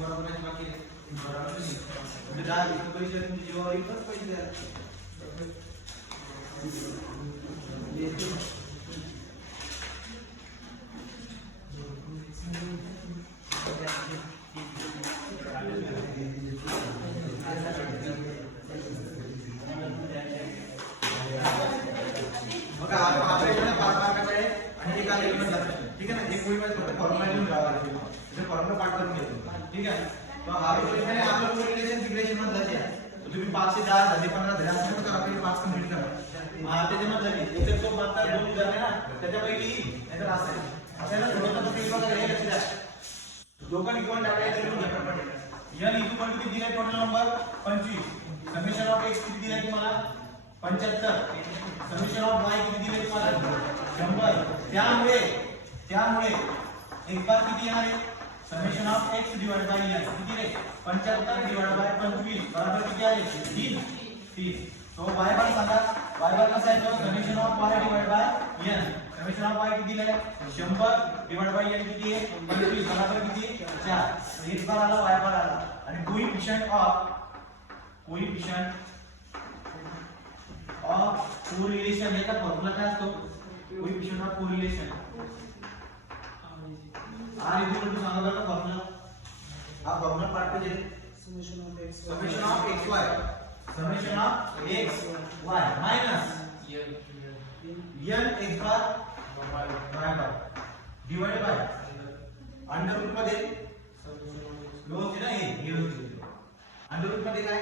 बरोबर आहे बाकी बरोबर नाही म्हणजे 10 20 पैसे तुमची जीवावर येतात पैसे द्या बघा हा प्रश्न 5 मार्काचा आहे आणि एक एलिमेंट आहे ठीक आहे ना एक मुळी फक्त फॉर्म्युला लिहून द्यावा लागेल म्हणजे फॉर्म्युला पाठ करून घेतो ठीक आहे तो हा प्रश्न आहे आपलं कोरिलेशन रिलेशन मध्ये जाते तुम्ही 5 से 10 झाले 15 झाले असं तर आपल्याला 5 कंप्लीट करा त्याच्यामध्ये झाली एक तो बघता दोन उदाहरणे ना त्याच्यापैकी नाहीतर असं आपल्याला थोडंसं तर फील वगैरे हे लक्षात द्या लोकल इक्वल डाटा आहे लिहून घ्या पटपट n इक्वल किती दिलाय total number 25 summation of x किती दिलाय तुम्हाला 75 समेशन ऑफ y किती दिलाय तुम्हाला 100 त्यामुळे एक बार किती येणार आहे summation of x divide by n किती रे 75 डिवाइड बाय 25 बरोबर किती आले 3 तो y बार सांगा y बार कसा आहे तो summation of y divide by n summation of y किती दिलाय 100 डिवाइड बाय n किती आहे 25 बरोबर किती 4 तो एक बार आला y बार आला आणि कोएफिशिएंट ऑफ कोरिलेशन याचा फॉर्म्युला काय असतो coefficient of correlation R equal to सांगा बरं फॉर्म्युला हा फॉर्म्युला पाठ कीजिए summation of x y summation of x y minus n x bar y bar divide by under root मध्ये लो होती ना हे होती अंडर रूट मध्ये काय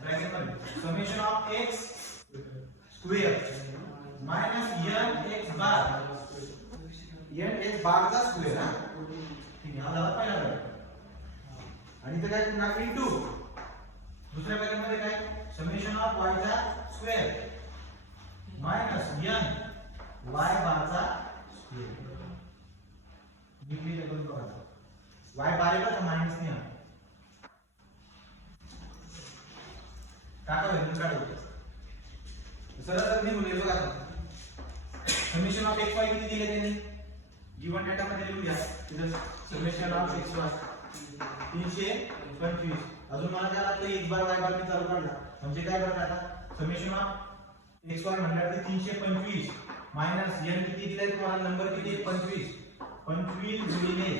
ब्रॅकेट मध्ये summation of x square minus n x bar n x बार चा स्क्वेअर हा ठीक आहे हा झाला पहिला ब्रॅकेट आणि इथे काय पुन्हा इनटू दुसऱ्या ब्रॅकेट मध्ये काय समेशन ऑफ y चा स्क्वेअर माइनस n y बार चा स्क्वेअर निकली करून बघा y बार का माइनस नहीं आ टाका वेळ काढू सरळ निघून येईल बघा समेशन ऑफ x y किती दिले त्यांनी गिवन डेटा मध्ये लिहून घ्या तिथे समेशन ऑफ x y 325 अजून मला काय लागतं एक बार y बार मी चालू काढला म्हणजे काय बरं आता समेशन ऑफ x y म्हणल्यावर 325 मायनस n किती दिलाय तुम्हाला नंबर किती 25 गुणिले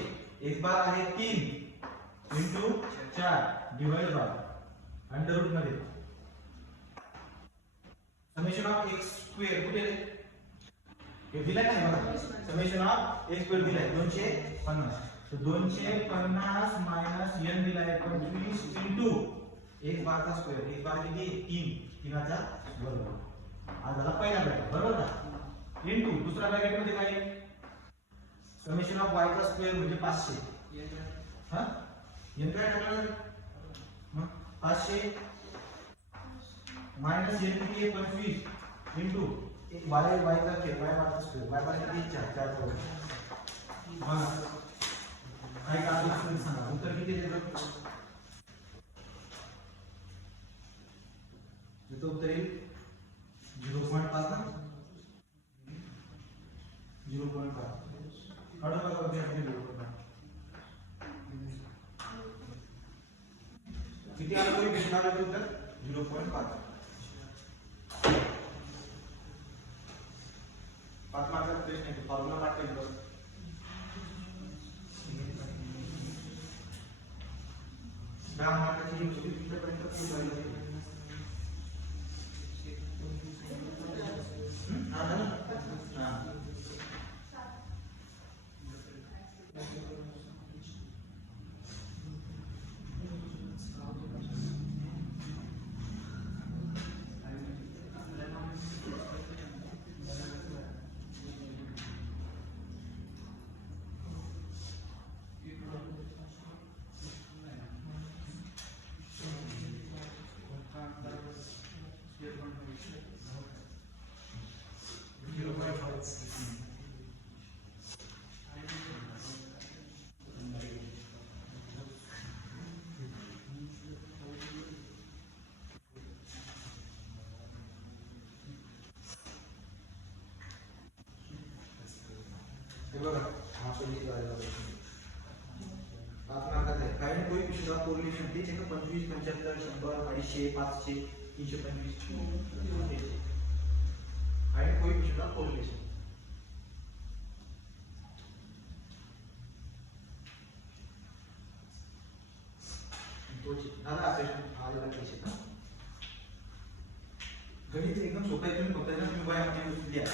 एक बार आहे 3 into 4 divide by under root मध्ये समेशन ऑफ x स्क्वेअर कुठे हे दिलाय काय बघा समेशन ऑफ x स्क्वेअर दिलाय 250 तो 250 माइनस n दिलाय 25 इंटू एक बार का स्क्वेअर एक बार किती 3 चा वर्ग हा झाला पहिला ब्रॅकेट बरोबर ना इंटू दुसरा ब्रॅकेट मध्ये काय समेशन ऑफ y चा स्क्वेअर म्हणजे 500 हां n काय टाकलं मग 500 माइनस n किती आहे 25 इंटू एक y चा स्क्वेअर y बार चा स्क्वेअर y बार किती 4 चा वर्ग हां काय काढलं सांगा उत्तर किती येतं इथं उत्तर येईल 0.5 ना 0.5 काढून बघा विद्यार्थी किती आलं तरी प्रश्न आलं उत्तर 0.5 5 मार्काचा प्रश्न आहे फॉर्म्युला पाठ केला दहा मार्काची होती तिथपर्यंत पूर्ण झाली बघा हा पहिली 5 मार्काचा आहे. फाइंड कोएफिशिएंट ऑफ कोरिलेशन ते 25, 75, 100, 250, 500, 325. Find coefficient of correlation. गणित एकदम सोपं आहे. तुम्ही फक्त तुम्ही वयामध्ये लिहा.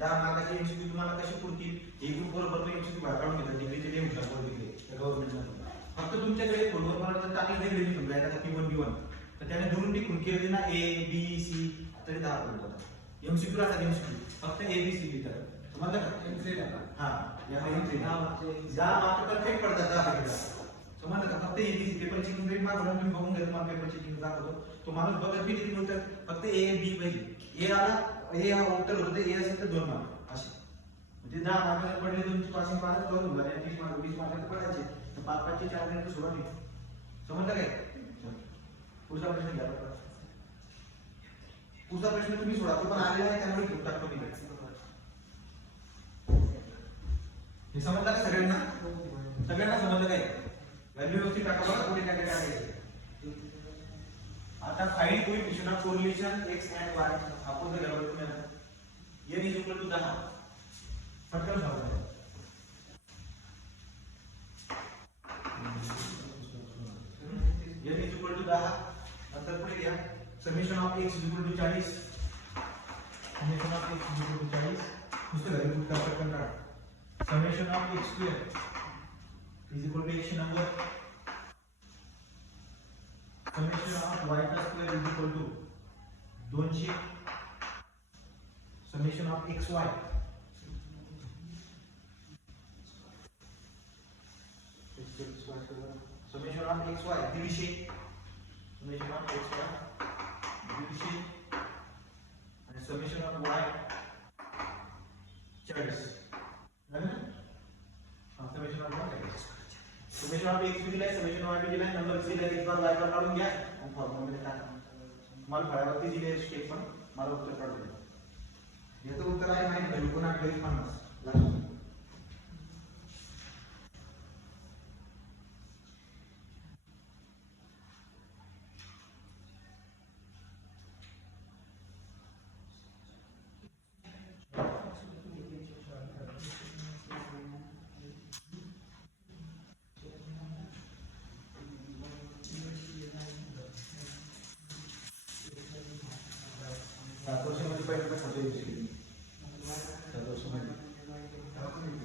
10 मार्काची एमसीक्यू तुम्हाला कशी पुरतील? एक ग्रुप बरोबर तो एमसीक्यू बाहेर काढून घेतात. डिग्रीचे नेम ठरवून दिले गव्हर्नमेंटने. फक्त तुमच्याकडे फोनवर मला जर टाकले नाही लिहिली समजा एखादा P1 B1 तर त्याने दोन टिकून केले ना A B C तरी 10 पॉइंट होतात. एमसीक्यू राहतात. एमसीक्यू फक्त A B C लिहितात. समजलं का? हां या M3 10 मार्क परफेक्ट पडतात 10 पैकी. समजलं का? फक्त A B C paper checking rate mark म्हणून तुम्ही बघून घ्या. तुम्हाला पेपर चेकिंग दाखवतो. तो माणूस बघत बी किती बोलतात. फक्त A B पाहिजे. A आला हे उत्तर होतं. A असेल तर 2 मार्क असे. म्हणजे 10 मार्क पडले तुमची पासिंग पास करून झाले. 30 मार्क 20 मार्क पडायचे तर 5 चे 4 मिनिट सुरुवात होईल. समजलं काय? पुढचा प्रश्न घ्या. पुढचा प्रश्न तुम्ही सोडा. तो पण आलेला आहे त्यामुळे घेऊन टाकतो मी. हे समजलं का सगळ्यांना? सगळ्यांना समजलं काय? व्हॅल्यू व्यवस्थित टाका बघा कुठे काय काय टाकायचं. आता find coefficient of correlation x and y आपण जर घ्यावं तुम्ही n = 10 पटकन सांगा. n = 10 नंतर पुढे घ्या summation of x = 40. Summation of x = 40 नुसतं घरी पुट पटकन काढा. समेशन ऑफ x² = एकशे 90. Summation of y² = 200. Summation of xy summation of xy 150. Summation of xy 150 आणि summation of y 40. Summation of y summation of x दिलाय. Summation of y दिलाय. Number दिलाय. एक बार y बार काढून घ्या आणि फॉर्म्युला मध्ये टाका. तुम्हाला फळावरती दिले स्टेप पण मला उत्तर काढून द्या. याचं उत्तर आहे माहिती आहे. 49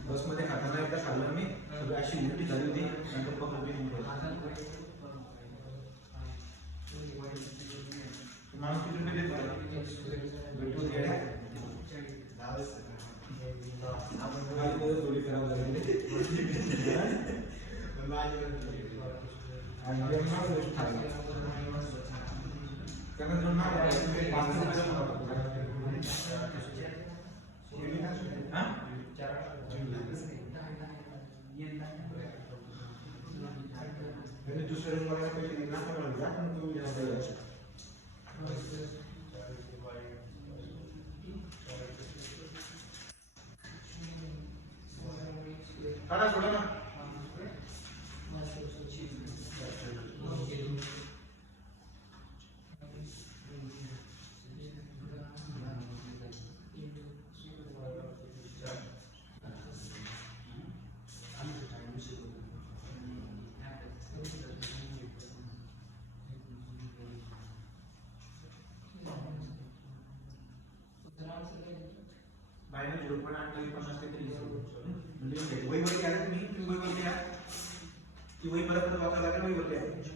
बसमध्ये खाताना एकदा खाल्लं मी सगळी अशी उलटी झाली होती. नंतर पकडली माणूस किती रुपये देत भेटू द्या. थोडी खराब झाली दुसरे पैसे दिला काढा सोडा ना. बायनरी 0.850 काहीतरी म्हणजे वहीवरती आले तुम्ही वहीवरती या की वही परत वाचायला लागेल. वहीवरती आहे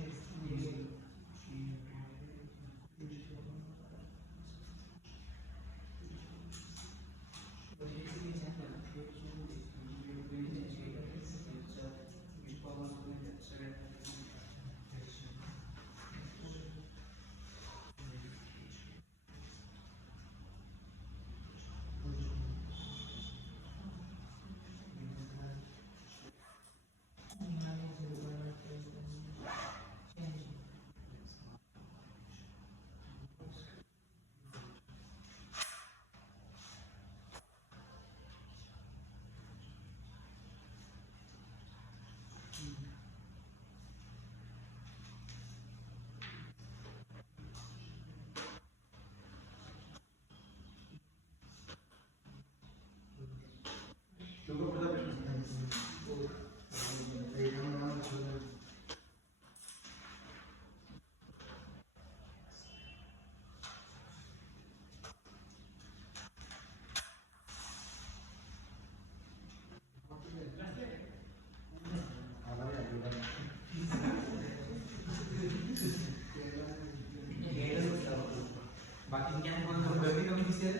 दिसते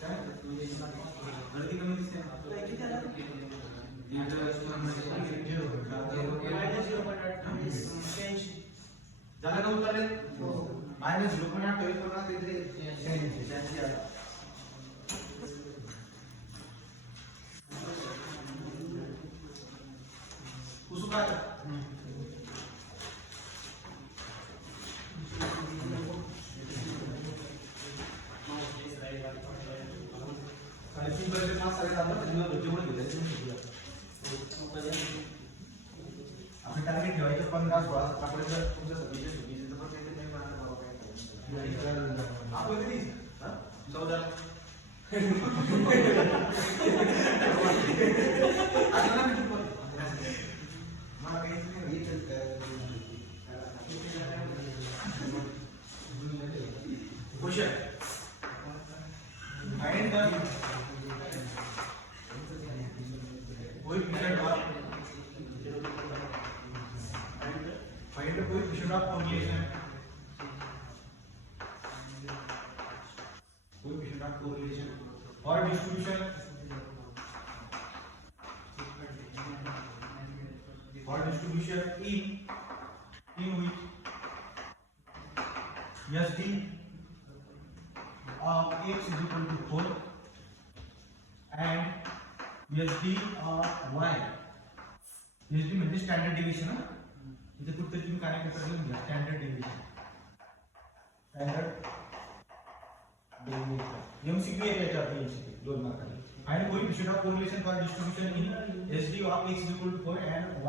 काय गळती कमी दिसते झालं का उत्तर रे -0.8 उसका आपण टार्गेट ठेवायचं 15-16 आपण जर तुमचं सब्जेक्ट तर पण ते नाही मानत बाबा आपण किती 14 आता ना मी मला काहीच नाही येत question find the coefficient of find the coefficient of correlation or distribution in which SD of x is equal to 4 and SD of y SD म्हणजे स्टँडर्ड डिव्हिजन इथे कुठे तुम्ही काय करायचं घ्या स्टँडर्ड डिव्हिजन MCQ आहे याच्यात MCQ 2 मार्काचे आणि coefficient of correlation for distribution in SD of x is equal to 4 and y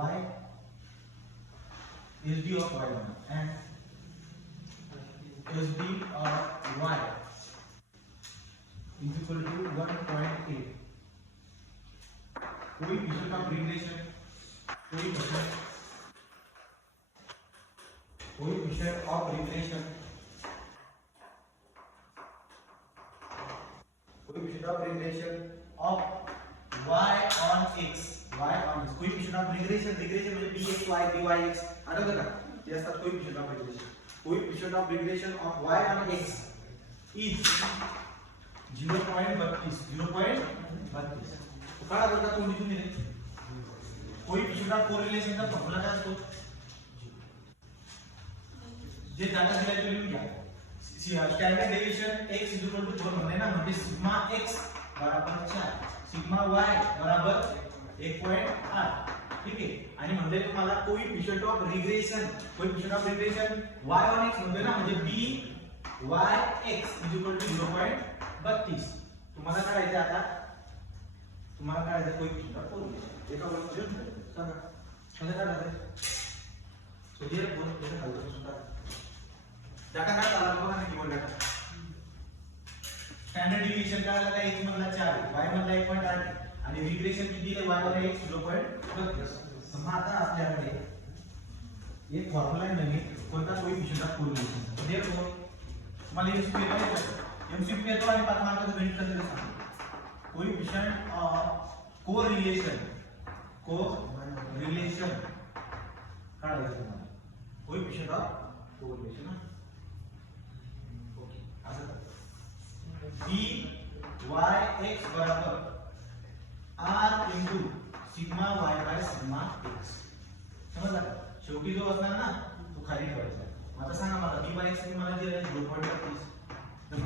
SD of y and SD of y is equal to 1.8 coefficient of regression coefficient of regression of y on x coefficient of regression म्हणजे bxy byx आठवतं का ते असतात coefficient of regression of y on x is 0.32 काढा बरं का कोणी तुम्ही कोएफिशिएंट ऑफ कोरिलेशन चा फॉर्म्युला काय असतो जे डाटा दिलाय तो लिहून घ्या स्टँडर्ड डेविएशन x 4 म्हणले ना म्हणजे सिग्मा x 4 सिग्मा y 1.8 ठीक आहे आणि म्हणजे तुम्हाला coefficient of regression y on x म्हणजे ना म्हणजे b y x 0.32 तुम्हाला काढायचं आता तुम्हाला काढायचं कोएफिशिएंट ऑफ कोरिलेशन एका वस्तूचे सांगा कसं काढायचं सोडियम कोण कसं काढायचं सुद्धा डाटा काय आला बघा ना कीबोर्ड डाटा स्टँडर्ड डिव्हिजन काय आला x मधला 4 y मधला 1.8 आणि रिग्रेशन किती दिले y वर x 0.32 मग आता आपल्याकडे एक फॉर्म्युला आहे नवीन कोणता कोएफिशिएंट ऑफ कोरिलेशन देखो मला MCQ येतो आणि 5 मार्काचं गणित कसं सांगतो coefficient of correlation काढायचं तुम्हाला coefficient of correlation ओके असं b y x बराबर r into sigma y by sigma x समजला शेवटी जो असणार ना तो खाली ठेवायचा आता सांगा मला b by x मला जे 0.32 तर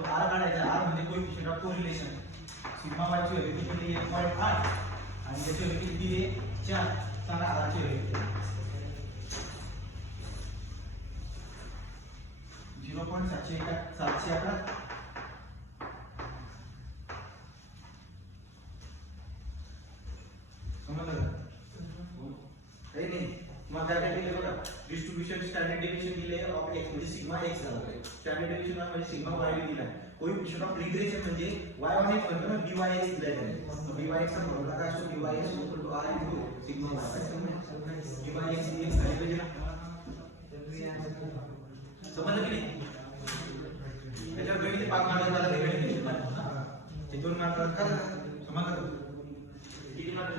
r काढायचा r म्हणजे coefficient of correlation sigma y ची व्हॅल्यू किती 1.8 आणि त्याची व्हॅल्यू किती दिली 4 सांगा r ची व्हॅल्यू 0.711 समजलं काही नाही मग काय काय केलं बघा डिस्ट्रीब्यूशन स्टँडर्ड डेविएशन दिले ऑफ x म्हणजे सिग्मा x झालं स्टँडर्ड डेविएशन म्हणजे सिग्मा y दिला कोएफिशिएंट ऑफ रिग्रेशन म्हणजे y on x म्हणतो ना byx दिला आहे byx चा फॉर्म्युला काय असतो byx r sigma y byx ही एक झाली पाहिजे समजलं की नाही त्याच्यावर गणित 5 मार्क झाला ते 2 मार्क का समजलं किती मार्क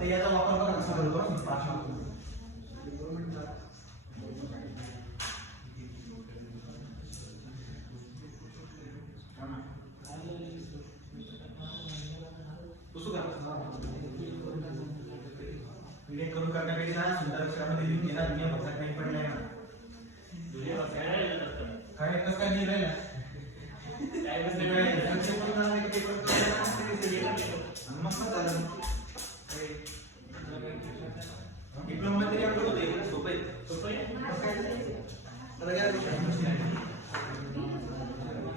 आता याचा वापर बघा कसा करतो करून करण्यापेक्षा सुंदर अक्षरामध्ये लिहून गेला दुनिया भरतात नाही पडलाय ना काय कसं काय नाही राहिला मस्त झालं डिप्लोमा तरी आपलं होते सोपं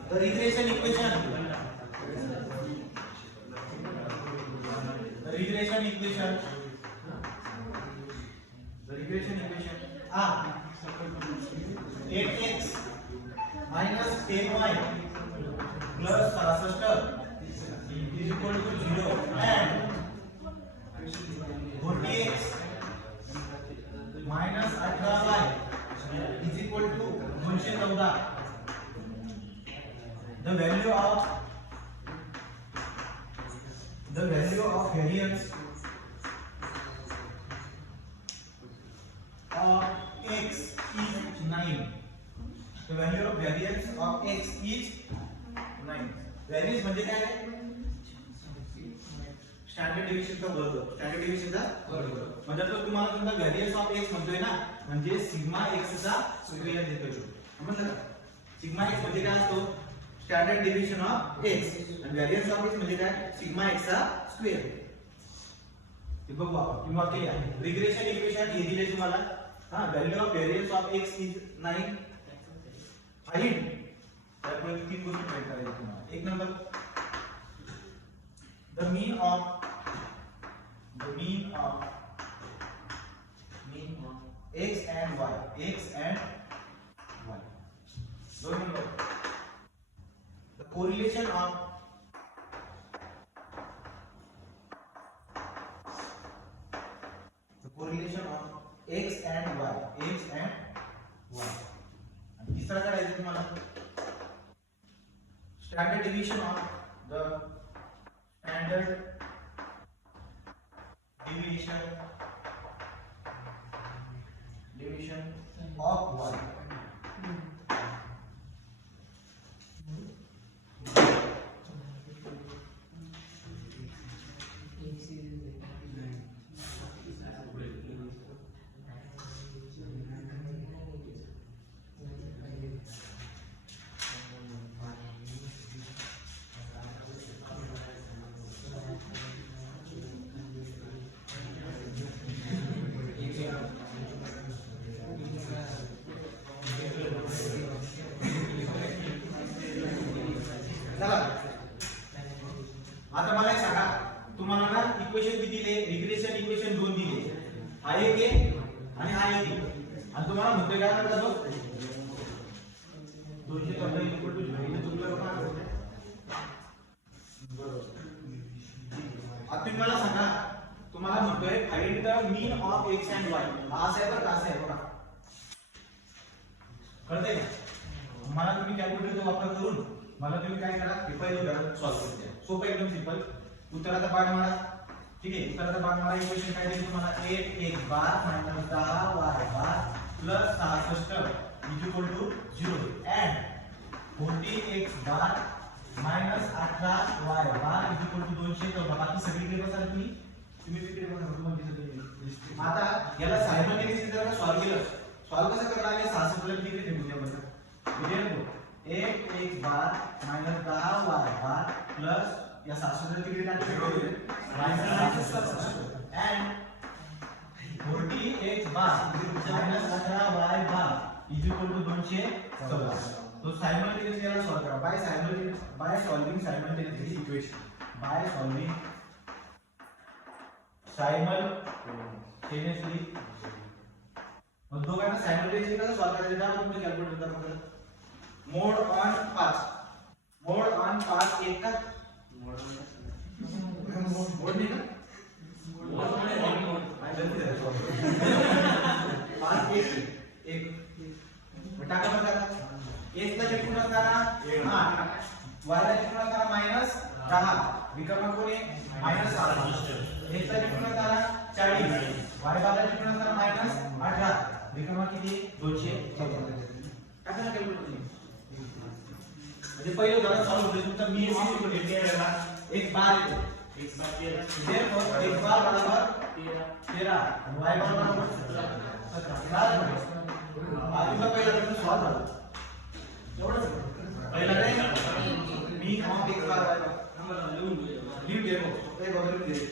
तर regression equation R 8x minus 10y plus 66 is equal to 0 and 40x minus 18y is equal to 214. The value of variance of x is 9. The value of variance of x is 9. Variance म्हणजे काय standard डेविएशनचा वर्ग म्हणजे तो तुम्हाला तुमचा variance of x म्हणतोय ना म्हणजे सिग्मा x चा स्क्वेअर देतोय समजलं का सिग्मा x म्हणजे काय असतो स्टँडर्ड डेविएशन ऑफ x आणि व्हेरियन्स ऑफ x म्हणजे काय सिग्मा x चा स्क्वेअर हे बघू आपण किंवा ते रिग्रेशन इक्वेशन हे दिले तुम्हाला हां value of variance of x is 9 find त्यामुळे तीन गोष्टी फाइंड करायच्या तुम्हाला एक number the mean of x and y दोन number the correlation of x and y आणि तिसरा करायचं तुम्हाला स्टँडर्ड डेविएशन ऑफ y आता मला एक सांगा तुम्हाला ना इक्वेशन किती दिले रिग्रेशन इक्वेशन दोन दिले हा एक आहे आणि हा एक आहे आणि तुम्हाला म्हणतोय काय करता तो 214 इक्वल टू 0 इथे तुमचं काय होतं बरोबर आता तुम्ही मला सांगा तुम्हाला म्हणतोय find the mean of x and y हा असा आहे बरं असं आहे बघा कळतंय का मला तुम्ही कॅल्क्युलेटरचा वापर करून मला तुम्ही काय करा हे पहिलं उदाहरण सॉल्व करून द्या सोपं एकदम सिंपल उत्तराचा भाग मारा ठीक आहे उत्तराचा भाग मारा इक्वेशन काय देईल तुम्हाला 8x bar 10y bar plus 66 is equal to 0 and 40x bar minus 18y bar is equal to 214 बाकी सगळीकडे बसा तुम्ही तिकडे बघा तुम्हाला दिसत आता याला सायमल्टेनियसली जर सॉल्व केलं सॉल्व कसं करणार आहे 66 ला तिकडे ठेवून द्या बरं म्हणजे 8x बार माइनस 10y बार प्लस या 66 तिकडे टाकले minus 66 and 40x bar minus 18y bar is equal to 214 तो सायमल्टेनियसली याला सॉल्व करा by solving simultaneously equation by solving simultaneously मग दोघांना सायमल्टेनियसली कसं सॉल्व करायचं का तुम्ही कॅल्क्युलेटर करा मोड ऑन 5 एक का मोड नहीं ना मोड 5 एक टाका बरं टाका x ला किती गुणाकार करा 8 y ला किती गुणाकार करा -10 विकल्प रिकामा कोण आहे -6 याचा डिफरन्स आला 40 y बारचा डिफरन्स आला -18 रिकामा किती 214 कसं कॅल्क्युलेट म्हणजे पहिलं उदाहरण सॉल्व्ह होतं तुमचा मी एस इक्वल टू केला एक बार येतो एक बार 13 म्हणजे एक बार बरोबर 13 आणि y बरोबर 17 हा तुमचा पहिला प्रश्न सॉल्व्ह झाला एवढंच पहिला काय मी ऑफ एक बार नंबर लिहून घेतो ते बरोबर लिहू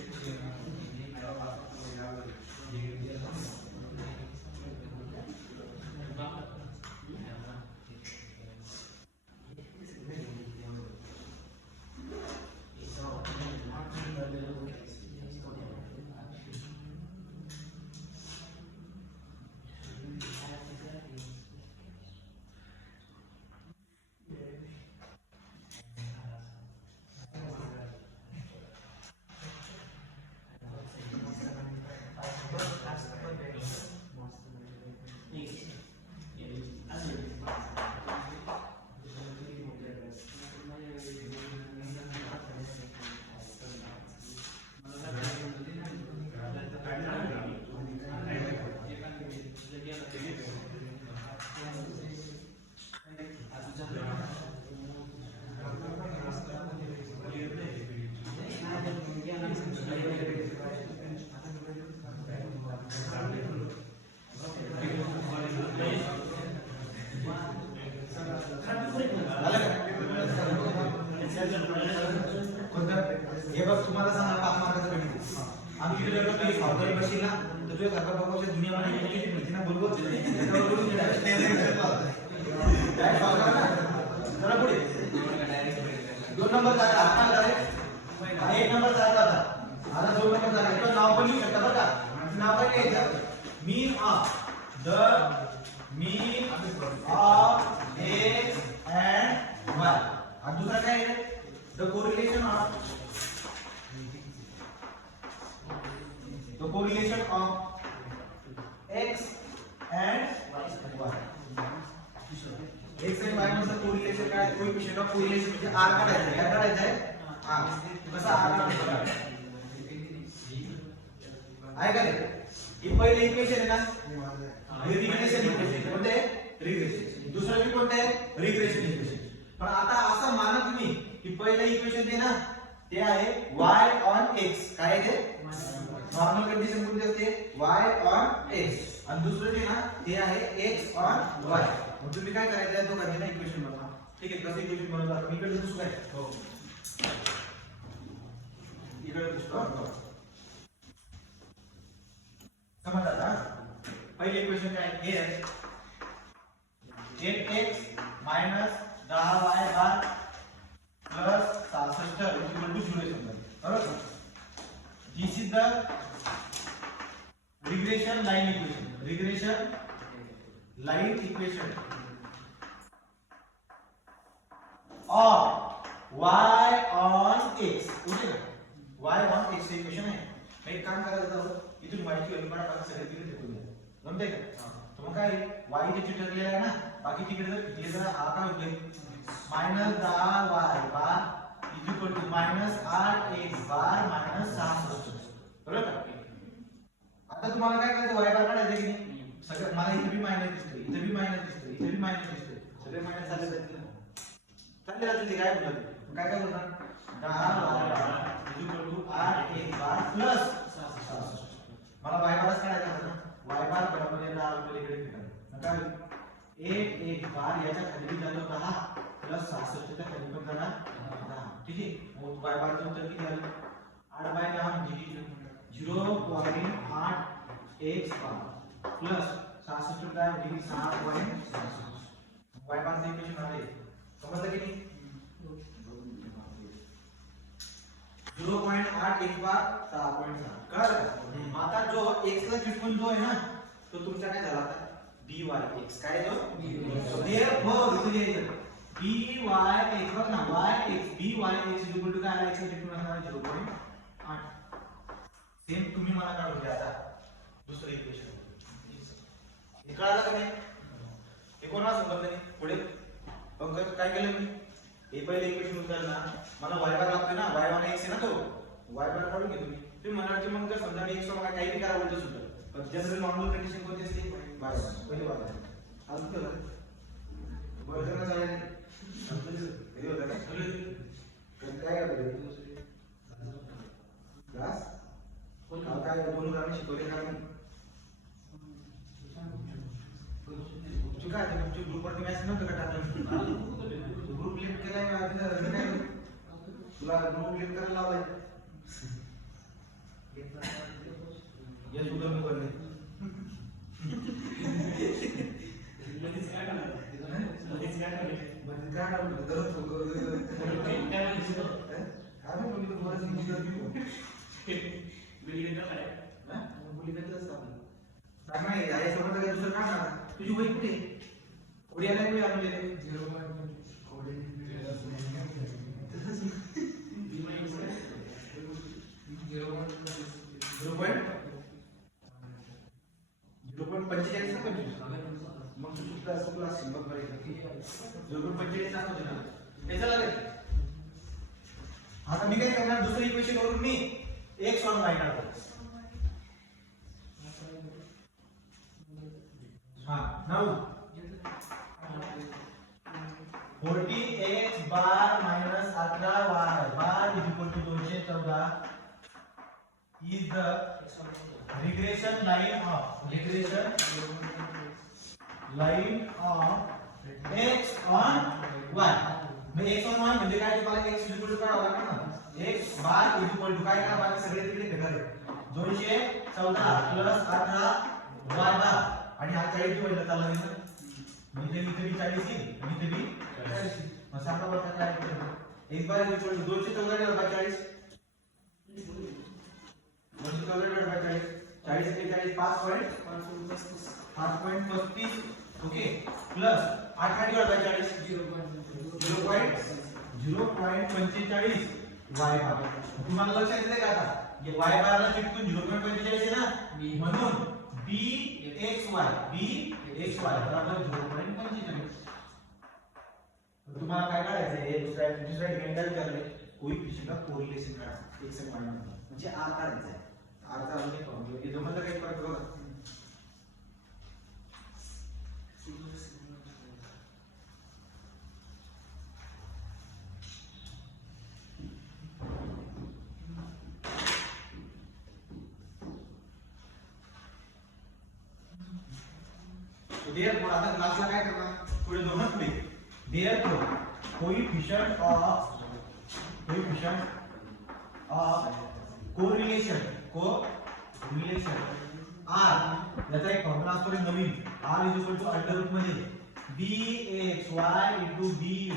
हे बघ तुम्हाला सांगा 5 मार्काचा गणित आम्ही किती करतो की सावधानी बसशील ना तर तुझ्या काका बाबाच्या दुनियामध्ये किती मिळते ना बोलबोल त्याच्यावर बोलून जरा पुढे 2 नंबर झाला आता डायरेक्ट 1 नंबर झाला आता 2 नंबर झाला इथं नाव पण लिहू शकता बरं का नाव काय लिहायचं mean of the mean of x and y आणि दुसरा काय आहे the correlation of x and y x and y मध्ये कोरिलेशन काय कोएफिशिएंट ऑफ कोरिलेशन म्हणजे r काढायचं आहे काय काढायचं आहे r कसा r काढायचा आहे का रे हे पहिले इक्वेशन आहे ना रिग्रेशन इक्वेशन कोणते रिग्रेशन दुसरं बी कोणते रिग्रेशन इक्वेशन पण आता असं माना तुम्ही की पहिलं इक्वेशन जे ना ते आहे y on x काय आहे ते नॉर्मल कंडिशन कोणती असते y on x आणि दुसरं जे ना ते आहे x on y मग तुम्ही काय करायचं आहे दोघांचे ना इक्वेशन बनवा ठीक आहे कसं इक्वेशन बनवलं आपण इकडे दुसरं काय हो इकडे दुसरं समजलं का पहिले इक्वेशन काय हे आहे 8x 10y bar plus 66 equal to 0 समजा बरोबर this is the regression line equation of y on x okay y on x equation आहे एक काम करायचं इथून y ची व्हॅल्यू मला सगळे तिकडे ठेवून द्या जमतंय का तर मग काय y इथे ठरलेला आहे ना बाकी तिकडे जर घेतले तर हा काय होईल -10y bar is equal to -8x bar -66 बरोबर आता तुम्हाला काय करायचं y बार काढायचं की नाही सगळं मला इथे बी मायनस दिसतोय इथे बी मायनस दिसतोय इथे बी मायनस दिसतोय सगळे मायनस चालले जातील ते काय बोलतात काय काय बोलतात 10y is equal to 8x bar plus 66 मला y बारच काढायचा होता ना y बार बरोबर आहे 10 पलीकडे फिरणार काय 8x बार याच्या खाली जातो 10 प्लस 66 च्या खाली पण जाणार 10 ठीक आहे मग y बारचं उत्तर किती आलं 8/10 म्हणजे 0.8 x बार प्लस 66 काय म्हणजे 6.66 y बारचं इक्वेशन आले समजलं की नाही 0.8 x बार 6.6 कळलं आता जो x ला चिटकून जो आहे ना तो तुमचा काय झाला आता byx काय जो therefore इथे लिहायचं byx बघ ना yx byx इक्वल टू काय आला x चिटकून असणार 0.8 सेम तुम्ही मला काढून घ्या आता दुसरं इक्वेशन हे कळालं का नाही हे कोणाला समजलं नाही पुढे पंकज काय केलं मी हे पहिले इक्वेशन उचलना मला y बार लागतोय ना y1 x आहे ना तो y बार काढून घे तुम्ही म्हणाल की मग जर समजा मी x ला काही बी करा उलट सुद्धा पण जनरल नॉर्मल कंडिशन कोणती असते y पहिले y अजून काय बरोबर झालं नाही हे होतं का काय करतो क्लास काल काय दोन उदाहरण शिकवले का मी तुझं काय तुमच्या ग्रुपवरती मॅसेज नव्हतं का टाकलं ग्रुप लिंक केलाय काय तुला ग्रुप लिंक करायला लावलाय या सुद्धा मी करणे दुसरं काय तुझी वही कुठे उड्याला मी आणून दिले 0.45 मग तू चुकला चुकला असेल मग बरं 0.45 दाखवते ना हे चला रे आता मी काय करणार दुसरी इक्वेशन वरून मी x on y काढतो हां 9 40x bar minus 18y bar is equal to 214 is the regression line of x on y मग x on y म्हणजे काय तुम्हाला x इक्वल टू काढावा लागेल ना x बार इक्वल टू काय करा बाकी सगळे तिकडे घेणार आहे 214 प्लस 18 y बार आणि हा 40 डिवाइड चालला गेला म्हणजे इथे बी 40 येईल आणि इथे बी 40 मग सांगा बरं काय आहे x bar equal to 214 divide by 40 214 divide by 40 40 के 40 5.35 okay plus 8 divide by 40 0.45 y bar तुम्हाला लक्षात येते का आता ये y बार ला चिटकून 0.45 आहे ना म्हणून bxy बरोबर 0.45 तुम्हाला काय काढायचं आहे दुसऱ्या डिपेंडर करले कोएफिशिएंट ऑफ कोरिलेशन काढा x आणि y म्हणजे r काढायचा आहे r चा अजून एक फॉर्म्युला हे जमलं काही फरक बघा therefore आता क्लासला काय करणार पुढे दोनच पुढे therefore coefficient of correlation r याचा एक फॉर्म्युला असतो रे नवीन r अंडर रूट मध्ये bxy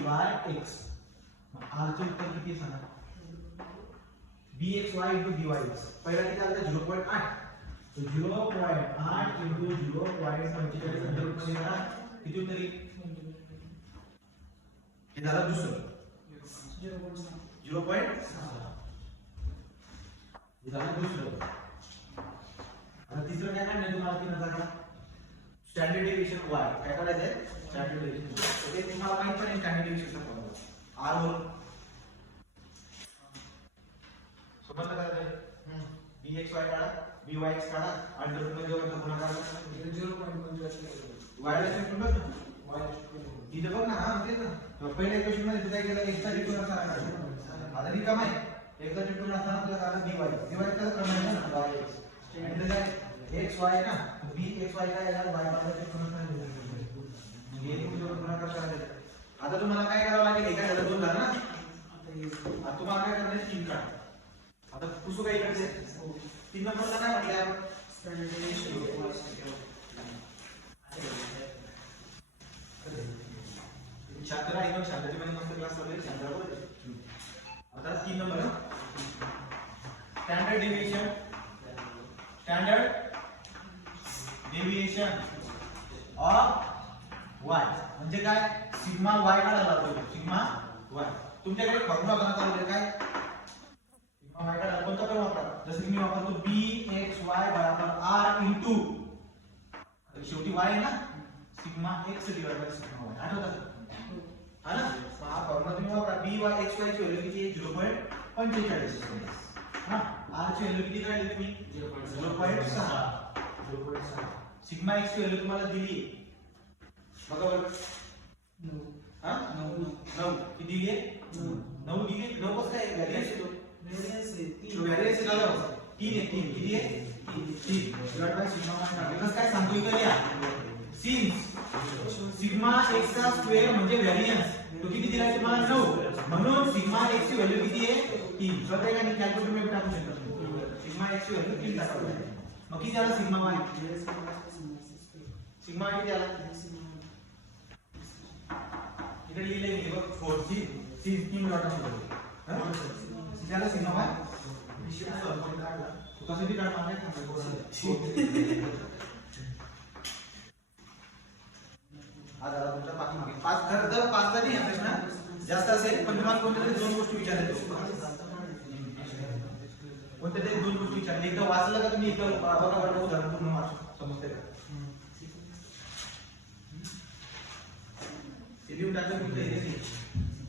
byx r चे उत्तर किती सांगा bxy byx पहिला किती आला 0.8 तो 0.8 into 0.45 अंडर रूट मध्ये करा किती उत्तर येईल हे झालं दुसरं 0.6 हे झालं दुसरं आता तिसरं काय काढणार तुम्हाला 3000 स्टँडर्ड डेविएशन y काय काढायचंय स्टँडर्ड डेविएशन ओके तुम्हाला माहित पण स्टँडर्ड डेविएशनचा फॉर्म्युला r वर समजलं काय bxy काढा byx काढा अंडर रूट मध्ये वरचा गुणाकार 0.5 y ला सेट करू ना इथे बघ ना हा तेच ना पहिल्या इक्वेशन मध्ये काय केलं x चा डिफरन्स असणार आता रिकाम आहे x चा डिफरन्स असणार आपल्याला कारण dy चा क्रम आहे ना y आणि ते x y ना bxy काय यार y चा डिफरन्स आहे म्हणजे हे तुम्ही गुणाकार करायचा आता तुम्हाला काय करावं लागेल एका ह्याला दोन झालं ना आता तुम्हाला काय करायचं आहे 3 काढा आता पुसू काय करायचं 3 नंबरला काय म्हटलं आपण स्टँडर्ड डेविएशन छात्र एकदम शांततेमध्ये मस्त क्लास चालू आहे शांतता आता 3 number standard deviation of y म्हणजे काय सिग्मा y काढायला लागतो सिग्मा y तुमच्याकडे फॉर्म्युला बनवता आलेला काय सिग्मा y काढायला कोणता पण वापरा जसं की मी वापरतो bxy बरोबर r इनटू शेवटी y आहे ना sigma x divide by sigma y आठवतं हा ना, मग हा फॉर्म्युला तुम्ही वापरा. बी वाय एक्स वाय ची व्हॅल्यू किती आहे? 0.45. हा, आर ची व्हॅल्यू किती काढली तुम्ही? 0.6. सिग्मा एक्स ची व्हॅल्यू तुम्हाला दिली बघा बरं. 9 किती दिली आहे? 9 दिली. 9 कसं काय व्हॅरियन्स येतो? व्हॅरियन्स झाला 3 आहे. 3 किती आहे? 3 डिवाइड बाय सिग्मा मान कसं काय सांगतो इथे या सिन्स सिग्मा x चा स्क्वेअर म्हणजे व्हॅरियन्स तो किती दिला तुम्हाला? 9. म्हणून सिग्मा x ची व्हॅल्यू किती आहे? 3. प्रत्येकाने कॅल्क्युलेटर मध्ये टाकू शकता. सिग्मा x ची व्हॅल्यू 3 टाकावी. मग किती आला सिग्मा y? सिग्मा किती आला? इथे लिहिले मी बघ 4 ची 3 डॉट मध्ये त्याला सिग्मा y कसं ती काढणार आहे? आता तुमच्या पाठीमागे 5 खरं तर 5 चा नाही प्रश्न जास्त असेल पण तुम्हाला कोणत्या तरी 2 गोष्टी विचारायच्या. कोणत्या तरी 2 गोष्टी विचारल्या. एकदा वाचलं का तुम्ही एकदा बघा बरं उदाहरण पूर्ण वाचू समजते का? ते लिहून टाकलं की हे नाही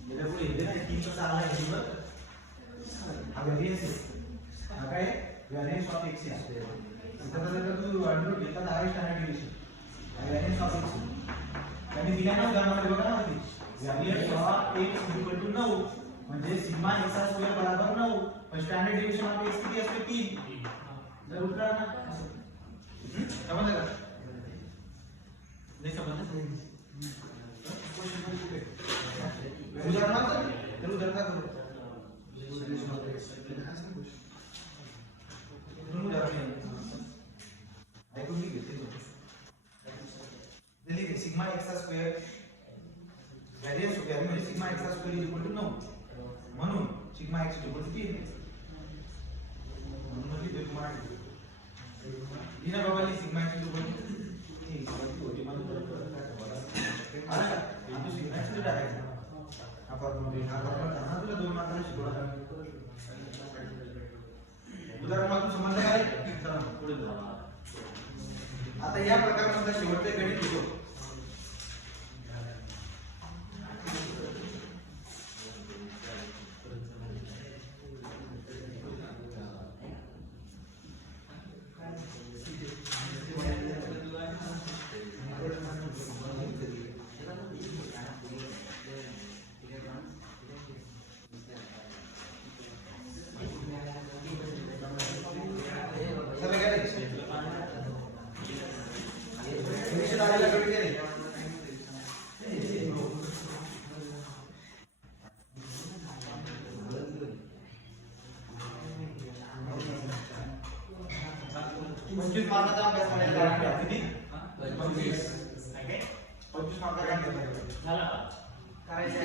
याला पुढे हे नाही 3 चा चालला आहे बरोबर. हा व्हॅरियन्स आहे. हा काय व्हॅरियन्स ऑफ एक्स आहे. आता जर तू अंडर घेतला तर आहे standard division variance of x आणि दिल्या ना उदाहरणामध्ये बघा ना variance of x equal to 9 म्हणजे सिग्मा x चा स्क्वेअर बरोबर 9 पण स्टँडर्ड डिव्हिजन ऑफ एक्स किती असते? 3. जर उतरा ना समजलं का? नाही समजलं उदाहरण तर उदाहरण करू ऐकून मी घेते दिली सिग्मा x चा स्क्वेअर व्हॅरियन्स व्हॅल्यू म्हणजे सिग्मा x चा स्क्वेअर इक्वल टू 9 म्हणून सिग्मा x इक्वल टू 3 म्हणून म्हणजे तुम्हाला दिना बाबांनी सिग्मा x इक्वल टू 3 होती मला आला का? आपण सिग्मा x टाकायचा आपण हा तुला 2 मार्कांना शिकवला उदाहरण मला समजलं काय? चला पुढे जाऊ. आता या प्रकारामध्ये शेवटचे गणित घेतो. पंचवीस मार्काचा अभ्यास करायचा किती? 25 मार्काचा अभ्यास झाला करायचं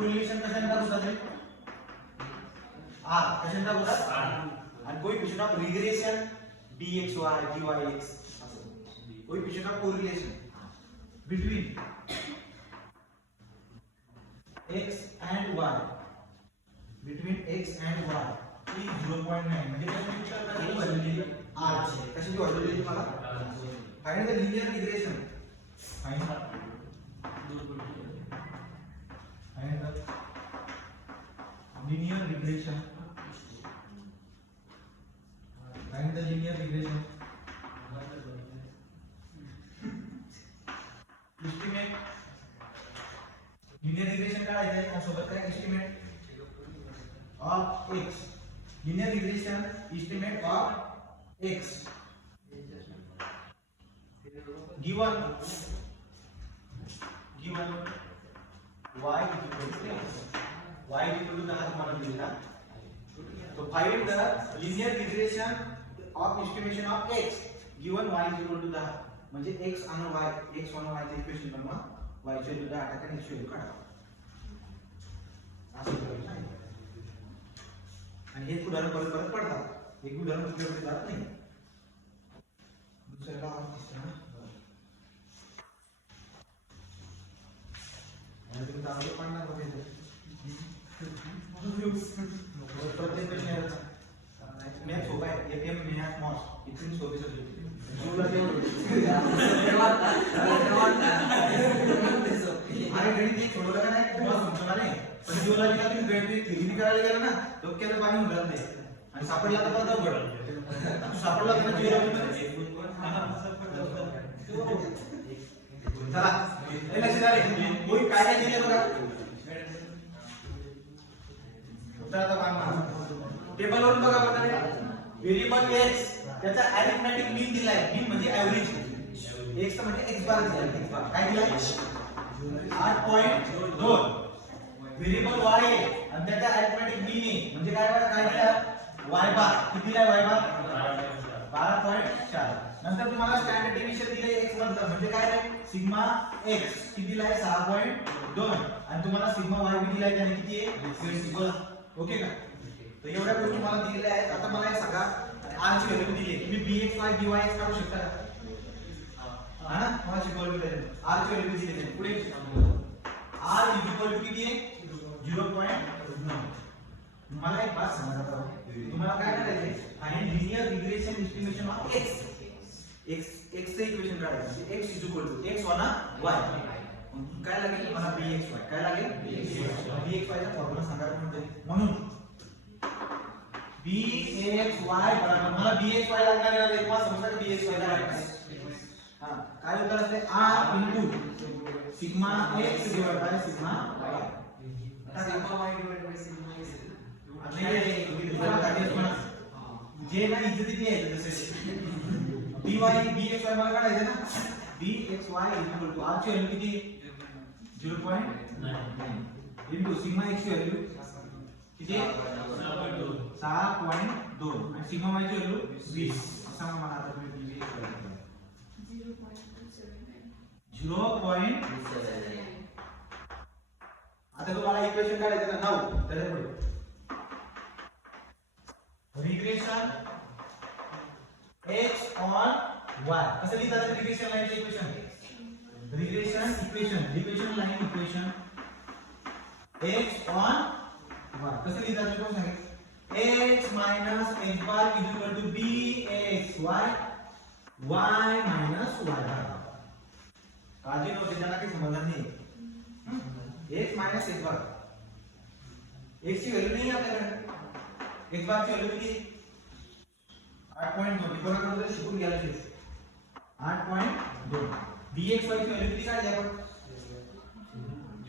कोरिलेशन कशाने दाखवतात रे? आर कशाने दाखवतात? आणि coefficient of regression dxy dyx असं coefficient of correlation between x and y between x and y ही 0.9 म्हणजे कशाची व्हॅल्यू r कशाची व्हॅल्यू दिली मला? Find the linear regression find linear regression find the linear regression estimate linear regression काढायचं आहे आणि सोबत काय estimate of x linear regression estimate of x given y equal to 10 तुम्हाला दिलेला तो find the linear regression of estimation of x given y equal to 10 म्हणजे x आणि y चे इक्वेशन बनवा y चे व्हॅल्यू 10 टाका आणि x चे व्हॅल्यू काढा असं करायचं आणि हे उदाहरण परत परत पडतात एक उदाहरण तुमच्याकडे जात नाही दुसऱ्याला तिसऱ्याला आणि तुम्ही चांगलं पडणार होते प्रत्येक प्रश्न मॅथ सोपा आहे एटीएम मॅथ मॉस इतकी सोपी सब्जेक्ट अरे गणित सोडवलं का नाही मॉस समजणार नाही पण जिओलॉजीला तुम्ही गणित थेरी करायला गेला ना डोक्याला पाणी होणार नाही आणि सापडला तर परत अवघड सापडला तर जिओलॉजी चला हे लक्षात आले कोई काय काय दिले बघा टेबल वरून बघा बघा व्हेरिएबल x त्याचा अरिथमेटिक मीन दिलाय मीन म्हणजे एव्हरेज x म्हणजे x बार दिलाय काय दिलाय 8.2 व्हेरिएबल y आणि त्याचा अरिथमेटिक मीन आहे म्हणजे काय दिलाय y बार किती दिलाय y बार 12.4 नंतर तुम्हाला स्टँडर्ड डेव्हिएशन दिले x मधलं म्हणजे काय रे सिग्मा x किती दिलाय 6.2 आणि तुम्हाला सिग्मा y दिलाय त्याने किती आहे 20 ओके का तर एवढ्या गोष्टी मला दिलेल्या आहेत आता मला एक सांगा r ची व्हॅल्यू दिली आहे तुम्ही bxy dyx काढू शकता का हा ना मला शिकवलं आहे r ची व्हॅल्यू दिली आहे पुढे r किती आहे 0.9 मला एक बात सांगा तुम्हाला काय करायचंय find linear regression estimation of x चे इक्वेशन काढायचं x x वना y काय लागेल मला bxy काय लागेल bxy चा फॉर्म्युला सांगायला म्हणून bxy बरोबर मला bxy लागणार आहे एक वार समजा bxy लागणार हां काय उत्तर असते r * sigma x divide by sigma y आता sigma y divide by sigma x नाही तुम्हाला काढायचं पण जे ना इज्जती ती आहे जसे bxy मला काढायचं ना bxy = r ची व्हॅल्यू किती 0.9 into सिग्मा x ची व्हॅल्यू किती 6.2 आणि सिग्मा y ची व्हॅल्यू 20 असा मला आता तुम्ही bxy 0.7 आता तुम्हाला इक्वेशन काढायचं ना 9 त्याच्या पुढे रिग्रेशन x on y कसं लिहितात रिग्रेशन लाईनचे equation regression equation line equation x on y कसं लिहितात मी कोण सांगेल x minus x bar is equal to bxy y minus y bar काळजी नव्हती त्याला काही समजणार नाही x minus x bar x ची व्हॅल्यू नाही आपल्याकडे x bar ची व्हॅल्यू किती 8.2 कोणाकडे शिकून घ्यायला पाहिजे 8.2 bxy ची व्हॅल्यू किती काढली आपण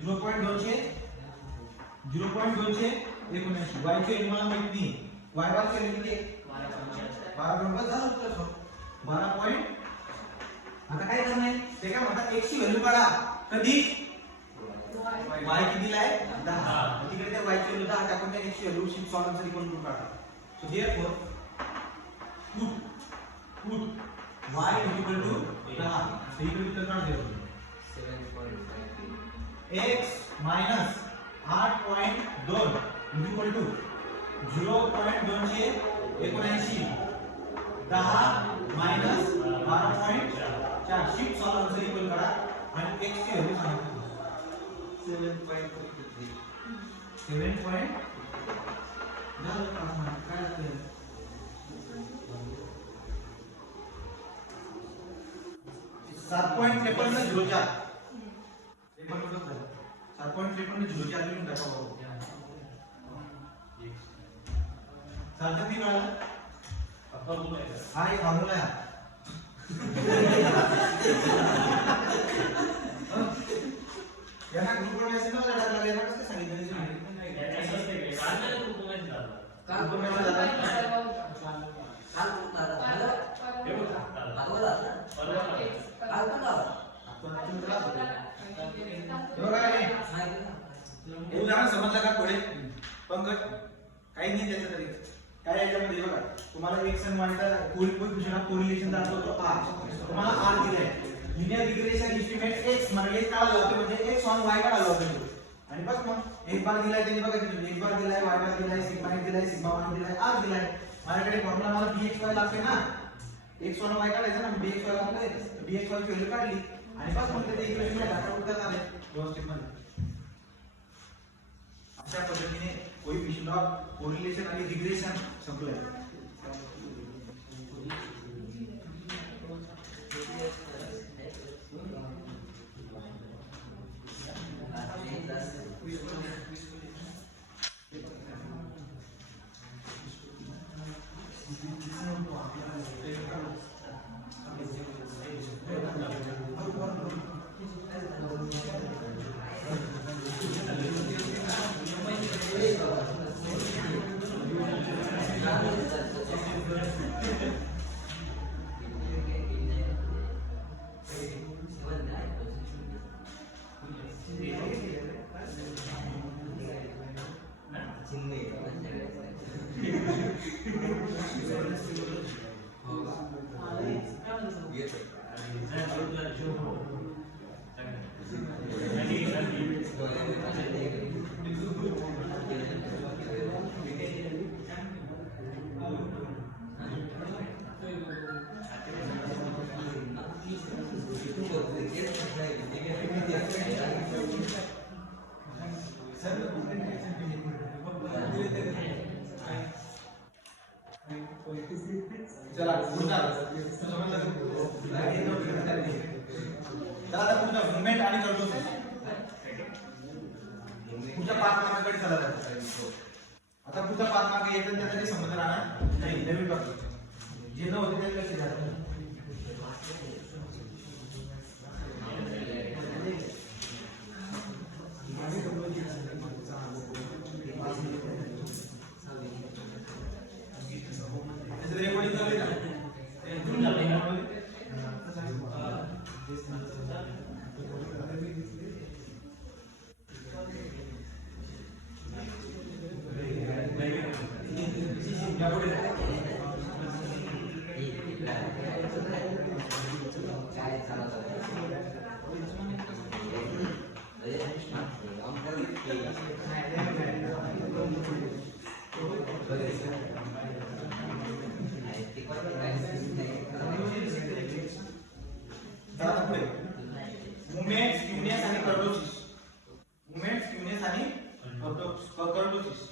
0.2 चे 0.2 चे 19 y ची व्हॅल्यू मला माहित नाही y बार ची व्हॅल्यू किती 12 बरोबर झालं उत्तर 12 आता काय करणार आहे ते काय म्हणतात x ची व्हॅल्यू काढा कधी y किती आहे 10 तिकडे त्या y ची व्हॅल्यू 10 टाकून त्या x ची व्हॅल्यू शिफ्ट सॉल्व्ह करून करून काढा so therefore put y equal to 10 सही को उत्तर काढ दे 7.5 x minus 8.2 equal to 0.279 10 minus 12.4 shift solve answer equal करा आणि x ची व्हॅल्यू सांगा 7 पॉइंट झालं का काय असेल 7.5304 7.5304 लिहून टाका बाबा सार्थक नाही कळलं हा एक फॉर्म्युला आहे यांना ग्रुपवर मेसेज नव्हता टाकला यांना कसं सांगितलं उदाहरण समजलं का पुढे पंकज काही नाही त्याचं तरी काय याच्यामध्ये बघा तुम्हाला एक्स आणि वायचा कोरिलेशन दाखवतो आर तुम्हाला आर दिलाय लिनियर रिग्रेशन एस्टिमेट एक्स म्हणजे काय लावतो म्हणजे एक्स ऑन वाय काय लावतो आणि बस मग एक बार दिलाय त्यांनी बघा किती एक बार दिलाय वाय बार दिलाय सिग्मा दिलाय सिग्मा 1 दिलाय आर दिलाय माझ्याकडे फॉर्म्युला मला bxy लागते ना एक्स ऑन वाय काढायचं ना bxy लागते bxy ची व्हॅल्यू काढली आणि बस मग ते इक्वेशन मध्ये टाका उत्तर आले व्यवस्थित मध्ये अशा पद्धतीने कोएफिशिएंट ऑफ कोरिलेशन आणि रिग्रेशन संपलंय चला पुढचा दादा पुढचा मुवमेंट आणि कर्टोसिस पुढच्या 5 मार्काकडे चला आता पुढचा 5 मार्क येतात त्यासाठी समज राहणार नाही नवीन टॉपिक जे न होते ते लक्ष द्या रेकॉर्डिंग चालू आहे ना मुवमेंट स्क्यूनेस आणि कर्टोसिस मुवमेंट स्क्यूनेस आणि कर्टोसिस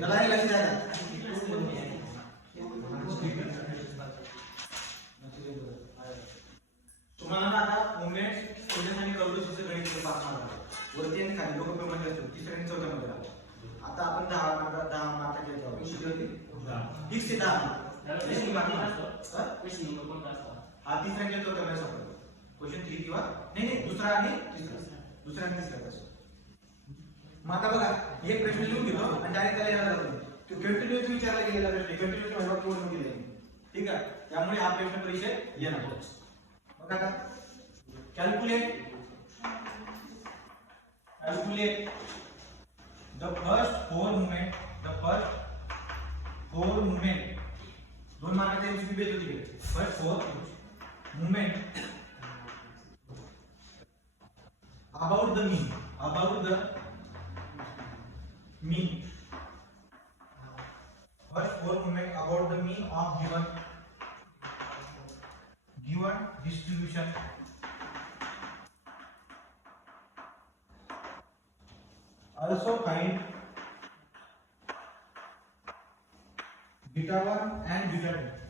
चला हे लक्ष द्या तुम्हाला ना आता मुवमेंट स्क्यूनेस आणि कर्टोसिसचे गणित पाहणार वरती आणि खाली दोघं पण म्हणजे असतो तिसऱ्या आणि चौथ्या मध्ये आता आपण 10 मार्काचे जाऊ शिकलो होते 20 ते 10 हा तिसऱ्या आणि चौथ्या मध्ये सापडतो क्वेश्चन 3 किंवा नाही दुसरा आणि तिसरा असतो मग आता बघा एक प्रश्न लिहून घेतो आणि डायरेक्ट त्याला येणार जातो कंटिन्यूअस विचारला गेलेला प्रश्न कंटिन्यूअस व्हायवा पूर्ण केले ठीक आहे त्यामुळे हा प्रश्न परीक्षेत येणार बघा आता calculate the first four movement दोन मार्काचे एमसीक्यू बेस होती first four movement about the mean first four movement about the mean of given distribution also find beta 1 and beta 2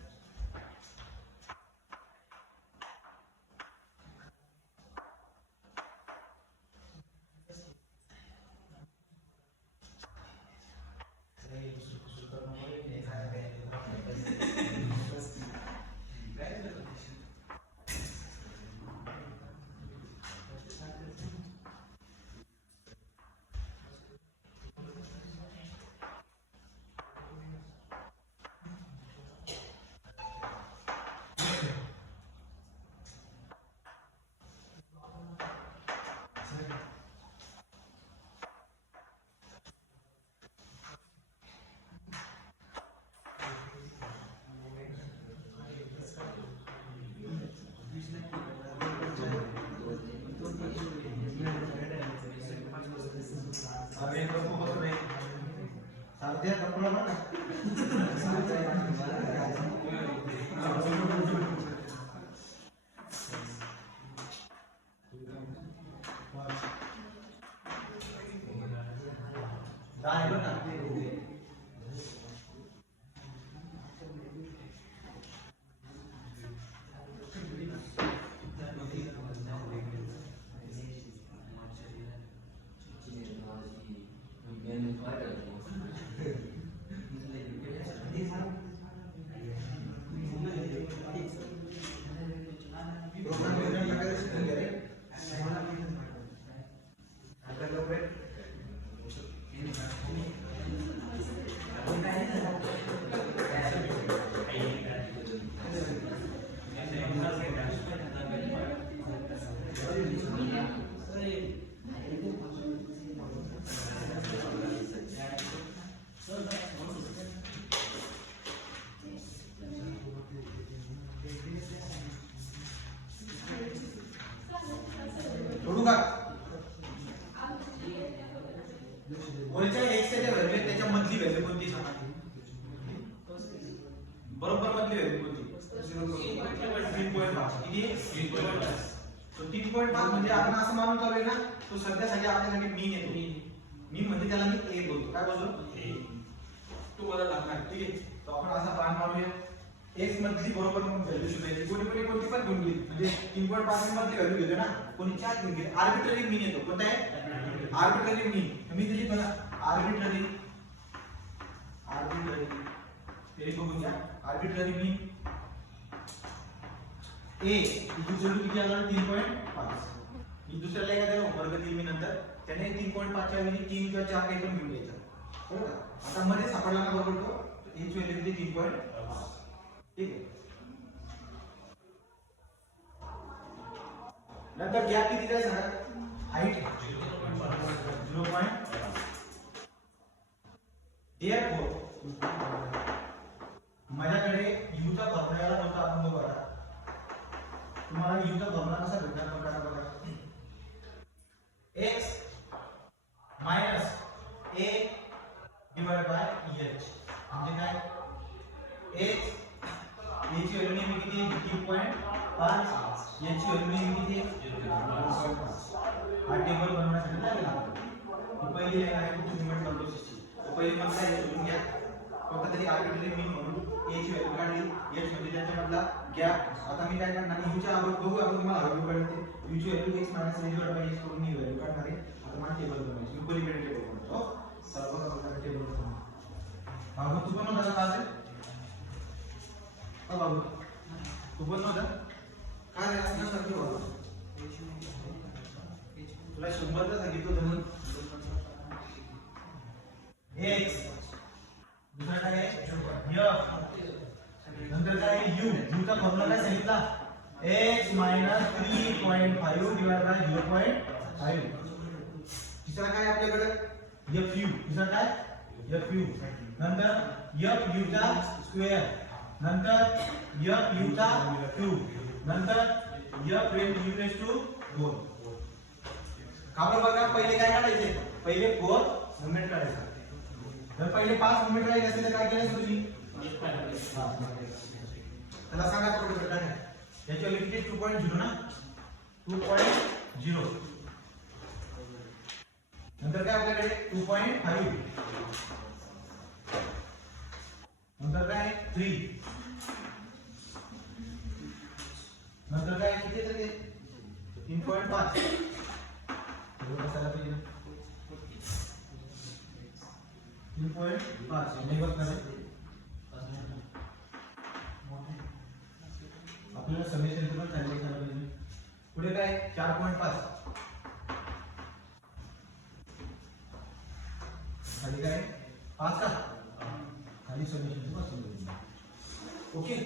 अरे तो बहुत नहीं साध्या कपड़ा ना दाएं बना वरच्या x च्या व्हॅल्यू त्याच्या मधली व्हॅल्यू कोणती सांगा बरोबर मधली व्हॅल्यू कोणती 3.5 किती 3.5 तो 3.5 म्हणजे आपण असं मानून चालू आहे ना तो सध्यासाठी आपल्यासाठी मीन येतो मीन म्हणजे त्याला मी a बोलतो काय बोलतो a तो बदल लागणार ठीक आहे तो आपण असा बाण मारूया x मधली बरोबर व्हॅल्यू शोधायची कोणी पण घेऊन घेईल म्हणजे 3.5 मधली व्हॅल्यू घेतो ना कोणी चार घेऊन घेईल आर्बिट्ररी मीन येतो कोणता आहे आर्बिट्ररी मीन मी तुझी बघा आर्बिट्ररी तरी बघून घ्या आर्बिट्ररी मीन a इथे जोडू किती आला 3.5 मी दुसऱ्याला एका त्याला वर्ग दिली मी नंतर त्याने 3.5 च्या ऐवजी 3 किंवा 4 काही पण घेऊन घ्यायचं बरोबर आता मध्ये सापडला ना बरोबर तो h व्हॅल्यू किती 3.5 ठीक आहे नंतर गॅप किती काय सांगा हाईट 0.5 therefore माझ्याकडे u चा फॉर्म्युला होता आपण बघा तुम्हाला u चा फॉर्म्युला कसा भेटणार बघा बघा x - a divided by h म्हणजे काय x याची व्हॅल्यू नेहमी किती आहे 3.5 याची व्हॅल्यू नेहमी किती आहे 0.5 हा टेबल बनवण्यासाठी लागला पहिली लाईन आहे तुमची मूवमेंट कंट्रोल सिस्टम पहिली मग काय शोधून घ्या फक्त तरी आर्बिट्ररी मीन म्हणून a ची व्हॅल्यू काढली h म्हणजे त्याच्यामधला गॅप आता मी काय करणार u च्या अगोदर बघू आपण तुम्हाला व्हॅल्यू काढते u ची value x - a divided by h करून मी व्हॅल्यू काढणार आहे आता मला टेबल बनवायची मी पहिली टेबल बनवतो सर्व प्रकारचे टेबल बनवतो बाबू तू पण होता का आज बाबू तू पण होता काय असं सांगतो बाबा तुला 100 चा सांगितलं म्हणून x काय सांगितला x minus 3.5 divided by 0.5. तिसरा काय आपल्याकडे fu. तिसरा काय fu. नंतर fu चा स्क्वेअर, नंतर fu चा क्यूब, नंतर f u raised to 4. आपण बघा पहिले काय काढायचे, पहिले 4 मोमेंट काढायचा. जर पहिले 5 मोमेंट राहिले असेल तर काय केलं तुम्ही त्याला सांगा थोडं काय याची व्हॅल्यू किती 2.0 ना 2.0. नंतर काय आपल्याकडे 2.5, नंतर काय 3, नंतर काय किती येतं ते 3.5. बसायला पाहिजे 3.5 हे बघ ना आपल्याला समेशन पण चालले करायला पाहिजे. पुढे काय 4.5, खाली काय 5 का खाली समेशन बसवलं. ओके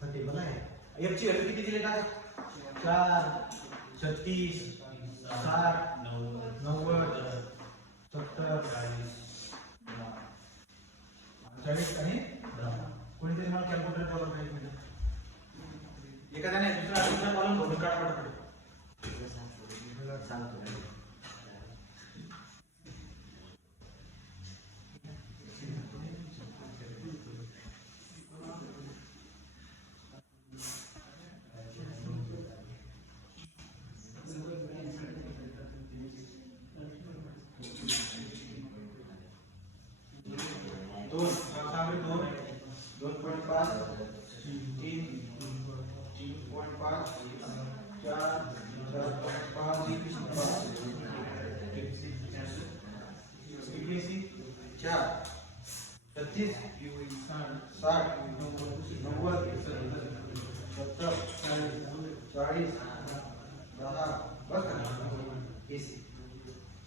तर टेबल आहे f ची व्हॅल्यू किती दिली काय 4 36 60 90 70 40 आणि 10. कोणीतरी मला कॅल्क्युलेटर करून पाहिजे एखाद्याने दुसरा कॉलम भरून काढ पडतो.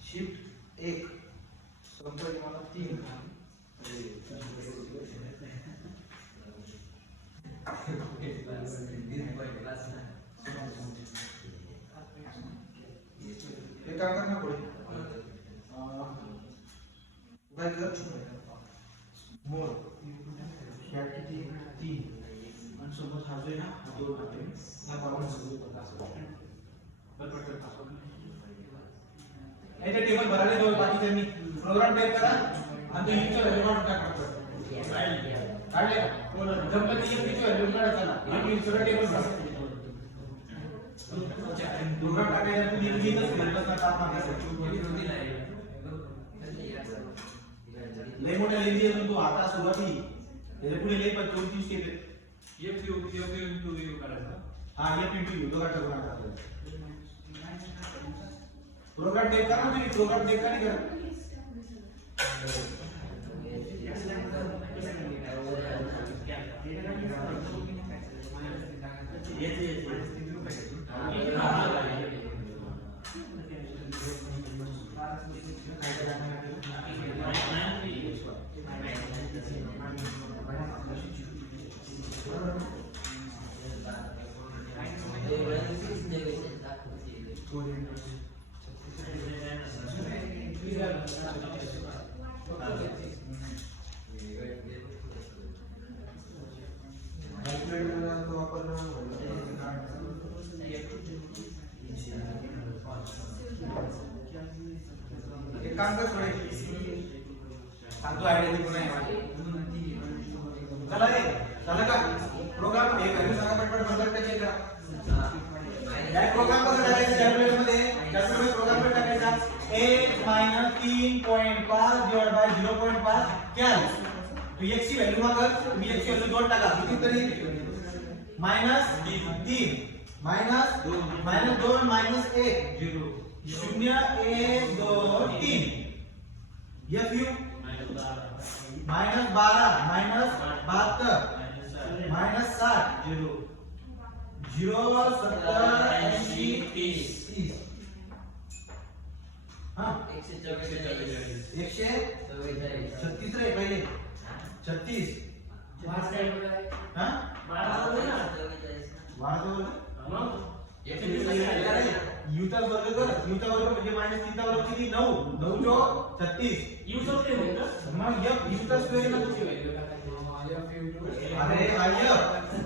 शिफ्ट 1 संपत्ती मला 3 हे काय करणार पुढे काय कर मोर या किती 3 आणि सोबत हा जो आहे ना हा 2 आहे या पावन सोबत बरोबर याचे टेबल भरायला दोन बाकीचे मी प्रोग्राम टाइप करा आणि तो युजर व्हॅल्यू काढून टाका. काढले का गणपती युजर व्हॅल्यू काढायचा ना हे युजर टेबल भरा प्रोग्राम टाकायला तुम्ही लिहितच सिलेबसला टाक मागायचं लय मोठ्या लिहिली आहे तू आता सुरुवाती त्याच्या पुढे लय 34 स्टेप आहे. f into u करायचा हा f into u दोघा टाकून टाकायचं. प्रोग्राम टाइप करा तुम्ही प्रोग्राम टाइप का नाही करा काम कर थोडे सांगतो आयडिया दी पुन्हा चला रे चला का प्रोग्राम हे करू सांगा पटपट बदल चेक करा या प्रोग्राम कसं करायचं कॅल्क्युलेटर मध्ये कॅल्क्युलेटर प्रोग्राम मध्ये टाकायचा 1 3.5 डिवाइड बाय 0.5 क्या तो x ची व्हॅल्यू मागत तुम्ही x ची व्हॅल्यू 2 टाका किती तरी -3 -2 -1 0 0 1 2 3 fu -12 -72 -60 0 70 80 30 हां 136 रे पहिले 36 हा युचा वर्ग कर, युचा वर्ग म्हणजे मायनस 3 चा वर्ग किती 9, 9 चो 36 युचा स्क्वेअर मग f युचा स्क्वेअर ना अरे आय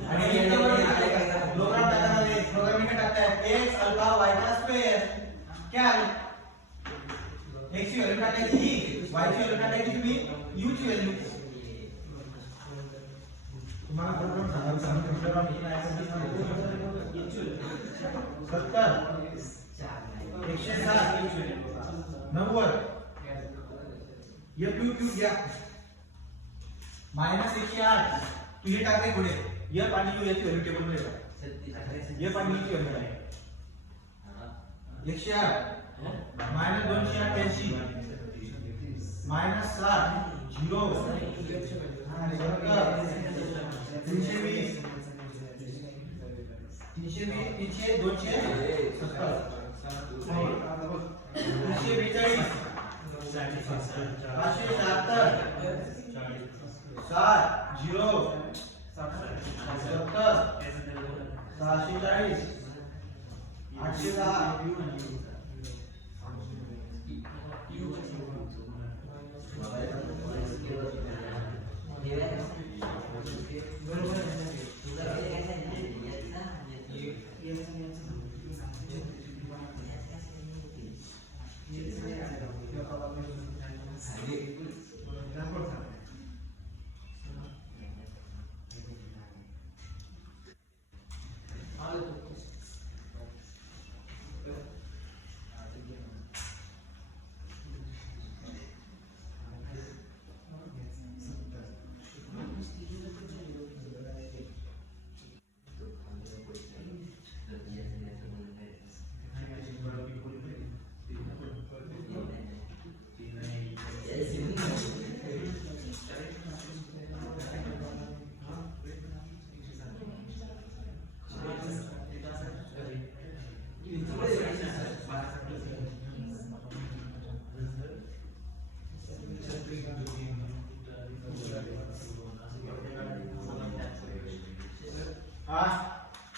आणि याच्या वर्ग प्रोग्राम टाकणार आहे, प्रोग्रामिंग में टाकता है x अल्फा y का स्क्वायर क्या है x की वैल्यू टाकायची ही y ची वैल्यू टाकायची तुम्ही u ची वैल्यू तुम्हाला प्रोग्राम सांगितलं आपण काय करायचं 70 160 90 ये क्यू घ्या माइनस 108 तू हे टाकले पुढे ये पाणी यू याची व्हॅल्यू टेबल मध्ये टाक ये पाणी ची व्हॅल्यू आहे 108 माइनस 288 माइनस 7 0 320 320 270 342 577 7 0 70 640 810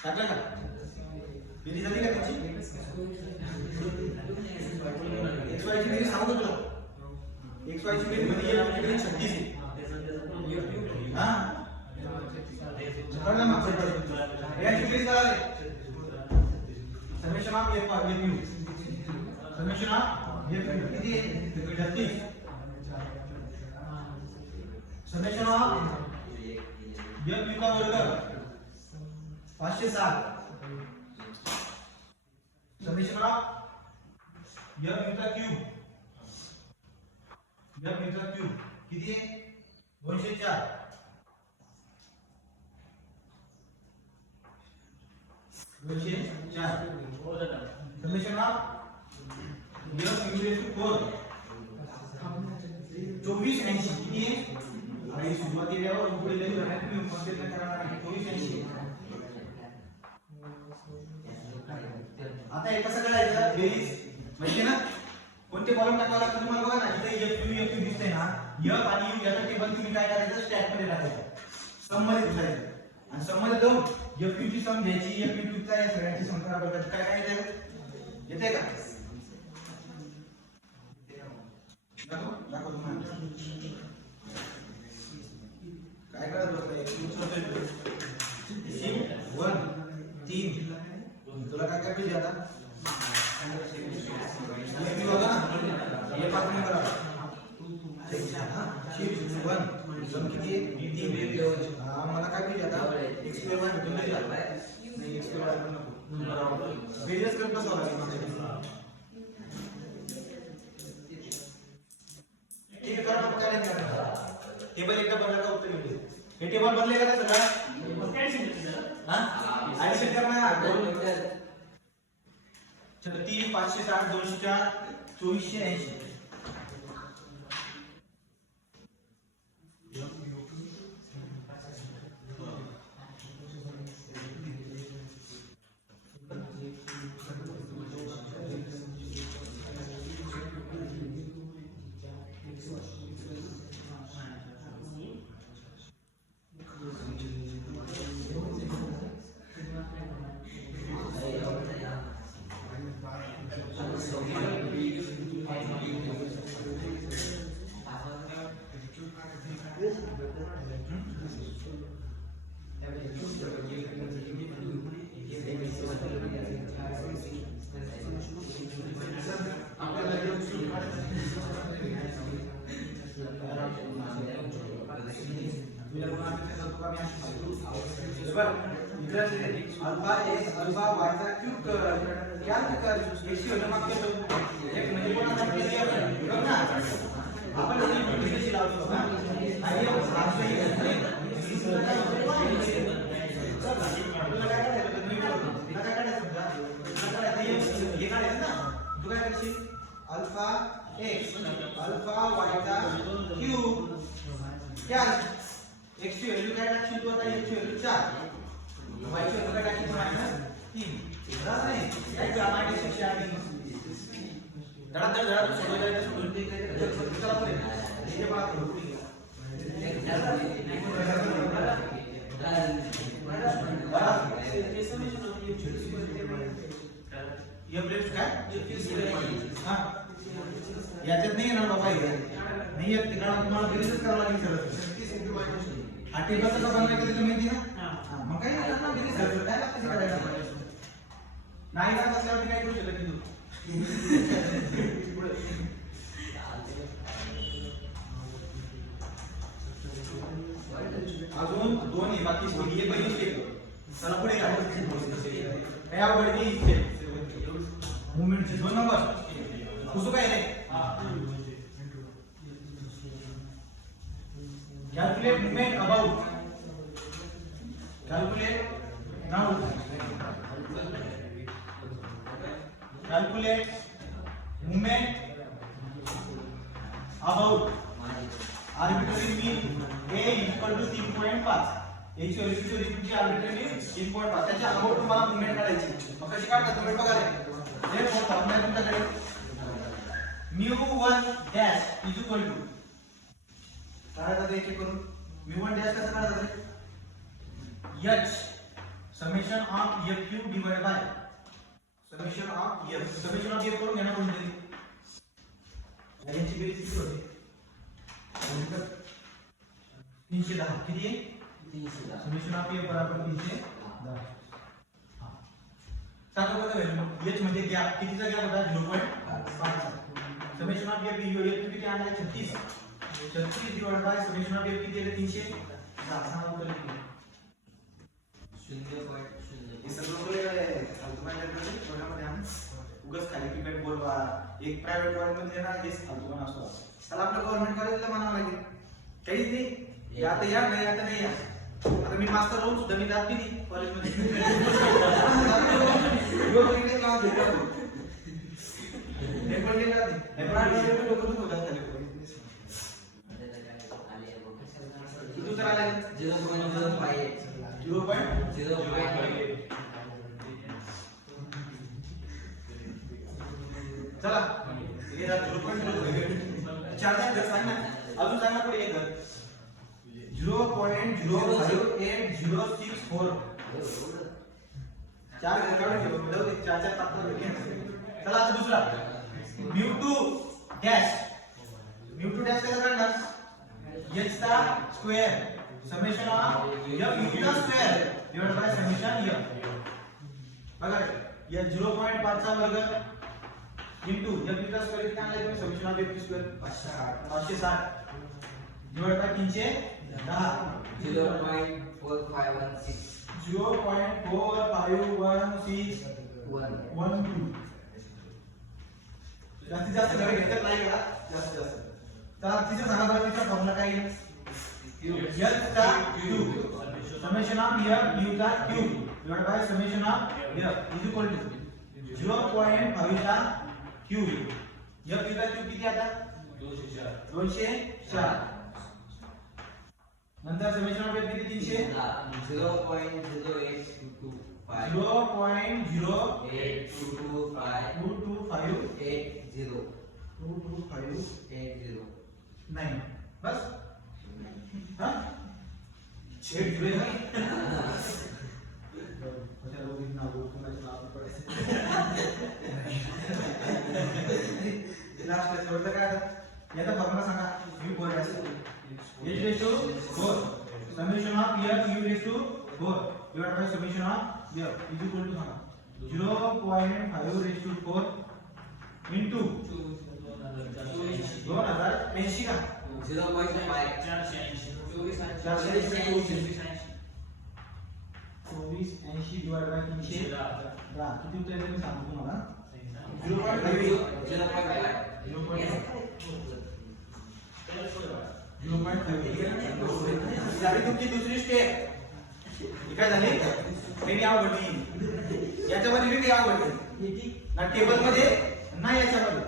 टाकलं का बेरीज झाली का त्याची x y ची बेरीज सांगतो तुला x y ची बेरीज मध्ये आपली बेरीज 36 आहे हां कळलं ना याची बेरीज काय आहे summation of f summation of f किती आहे 36 समेशन ऑफ f का वर्ग 507 समेशन ऑफ f चा क्यूब किती आहे 204 समेशन ऑफ f * 4 2480 किती आहे आणि सुरुवातीला पुढे जाईल आणि तुम्ही कॉन्सेप्ट करणार आहे 2480 आता हे कसं करायचं बेरीज म्हणजे ना कोणते कॉलम टाकावे लागतात तुम्हाला बघा ना इथे f दिसते ना f आणि u याचा टेबल तुम्ही काय करायचं स्टॅक मध्ये टाकायचं सम मध्ये दिसायचं आणि सम मध्ये जाऊन f ची सम घ्यायची f चा या सगळ्यांची सम करायची काय काय येते का दाखव तुम्हाला काय करायचं होतं 1 3 तुला काय काय पाहिजे आता हे होता ना हे पासून करा शिफ्ट 1 सम किती आहे 3 मला काय पाहिजे आता एक्सपेरिमेंट तुम्ही नाही एक्सपेरिमेंट नको वेरियस करत बसावं लागेल ठीक आहे करा काय नाही टेबल एकदा बनवला उत्तर मिळेल हे टेबल बनले का सगळं हां ऍडिशन करणार 30 560 204 2480 5 तुझ्या गुणांपेक्षा जर कमी असेल बरं इकडे अल्फा x अल्फा y चा क्यूब कर क्या कर x ची व्हॅल्यू मागतो एक म्हणजे कोणाचा केली बरोबर ना आपण इथे लावतो ना आणि अल्फा x अल्फा y चा क्यूब क्या x ची व्हॅल्यू काय टाकशील तू आता x ची व्हॅल्यू 4 y ची व्हॅल्यू काय टाकशील -3 बरोबर नाही काय ग्रामाटिक शिक्षा आहे धडा सोडून ते चला पुढे इथे बघा याच्यात नाही येणार बाबा नाही येत कारण तुम्हाला गणितच करावं लागेल सर हा टेबल कसा बनवायचा ते माहिती ना मग काय करणार ना गणित सर काय लागतं करायला नाही का असल्यावर काय करू शकत तू अजून दोन आहे बाकी हे पहिली स्टेप चला पुढे काय अवघड नाही मुवमेंटचे 2 नंबर कसं काय रे calculate movement about calculate now calculate movement about arbitrary mean a equal to 3.5 एक ची आर्बिट्ररी 3.5 त्याच्या अबाउट तुम्हाला मूवमेंट काढायची मग कशी काढता तुम्ही बघा रे हे फॉर्म्युला आहे तुमच्याकडे mu1 dash is equal to काय दादा एक करून mu1 dash कसं काढायचं रे h summation of f cube divided by summation of f करून घेणं कोणतरी याची बेरीज किती होते 310 किती आहे 310 समेशन ऑफ f बरोबर 310 टाका बघा व्हॅल्यू h म्हणजे गॅप कितीचा गॅप होता 0.5 समेशन ऑफ f किती आला 36 36 divide by summation of f किती आहे 310 उत्तर किती 0.0 हे सगळं अल्टरनेटिव्ह प्रोग्राममध्ये आम्ही उगाच खाली पिपेट बोलवा एक प्रायव्हेट कॉलेज मध्ये येणार हेच अल्टरनेटिव्ह असतो चला आपलं गव्हर्नमेंट कॉलेजला म्हणावं लागेल काहीच नाही आता या नाही आता नाही या आता मी मास्टर होऊन सुद्धा मी जात नाही कॉलेजमध्ये यो बघितले क्लास घेतात हे पण गेला नाही हे प्रायव्हेट लोक खूप होतात खाली किती तर आले 0.058 चला हे 0.058 चार जण सांग ना अजून सांग ना पुढे एक 0.05864 चार काढून ठेव म्हणजे चार टाकतो चला आता दुसरा mu2 डॅश काय करणार h चा स्क्वेअर समेशन ऑफ f चा square divide by summation f बघा या 0.5 चा वर्ग इनटू f चा स्क्वेअर किती आणलाय तुम्ही summation of f square 560 divide by 310 0.4516 जास्तीत जास्त घरी घेतलं नाही का जास्तीत जास्त तर तिथे सांगा बरं त्याचा फॉर्म्युला काय आहे h चा क्यूब समेशन ऑफ f चा cube divide by summation of f is equal to 0.5 चा क्यूब f चा क्यूब किती आता 204 नंतर समेशन ऑफ f किती 300 नहीं बस हाँ 80 है चलो इतना वो तो मैं चला पड़े लास्ट में छोड़ दे क्या ये तो फॉर्मूला सांगा u बोल रहा है h ratio 4 summation of f u ratio 4 divide by summation of f is equal to सांगा 0.5 रेशो 4 इनटू 2080 का 2480 डिवाइड बाय 310 किती उत्तर येईल मी सांगतो तुम्हाला 0.5 झाली तुमची दुसरी स्टेप काय झाली मी आवडली याच्यामध्ये मी आवडली ना टेबल मध्ये नाही याच्यामध्ये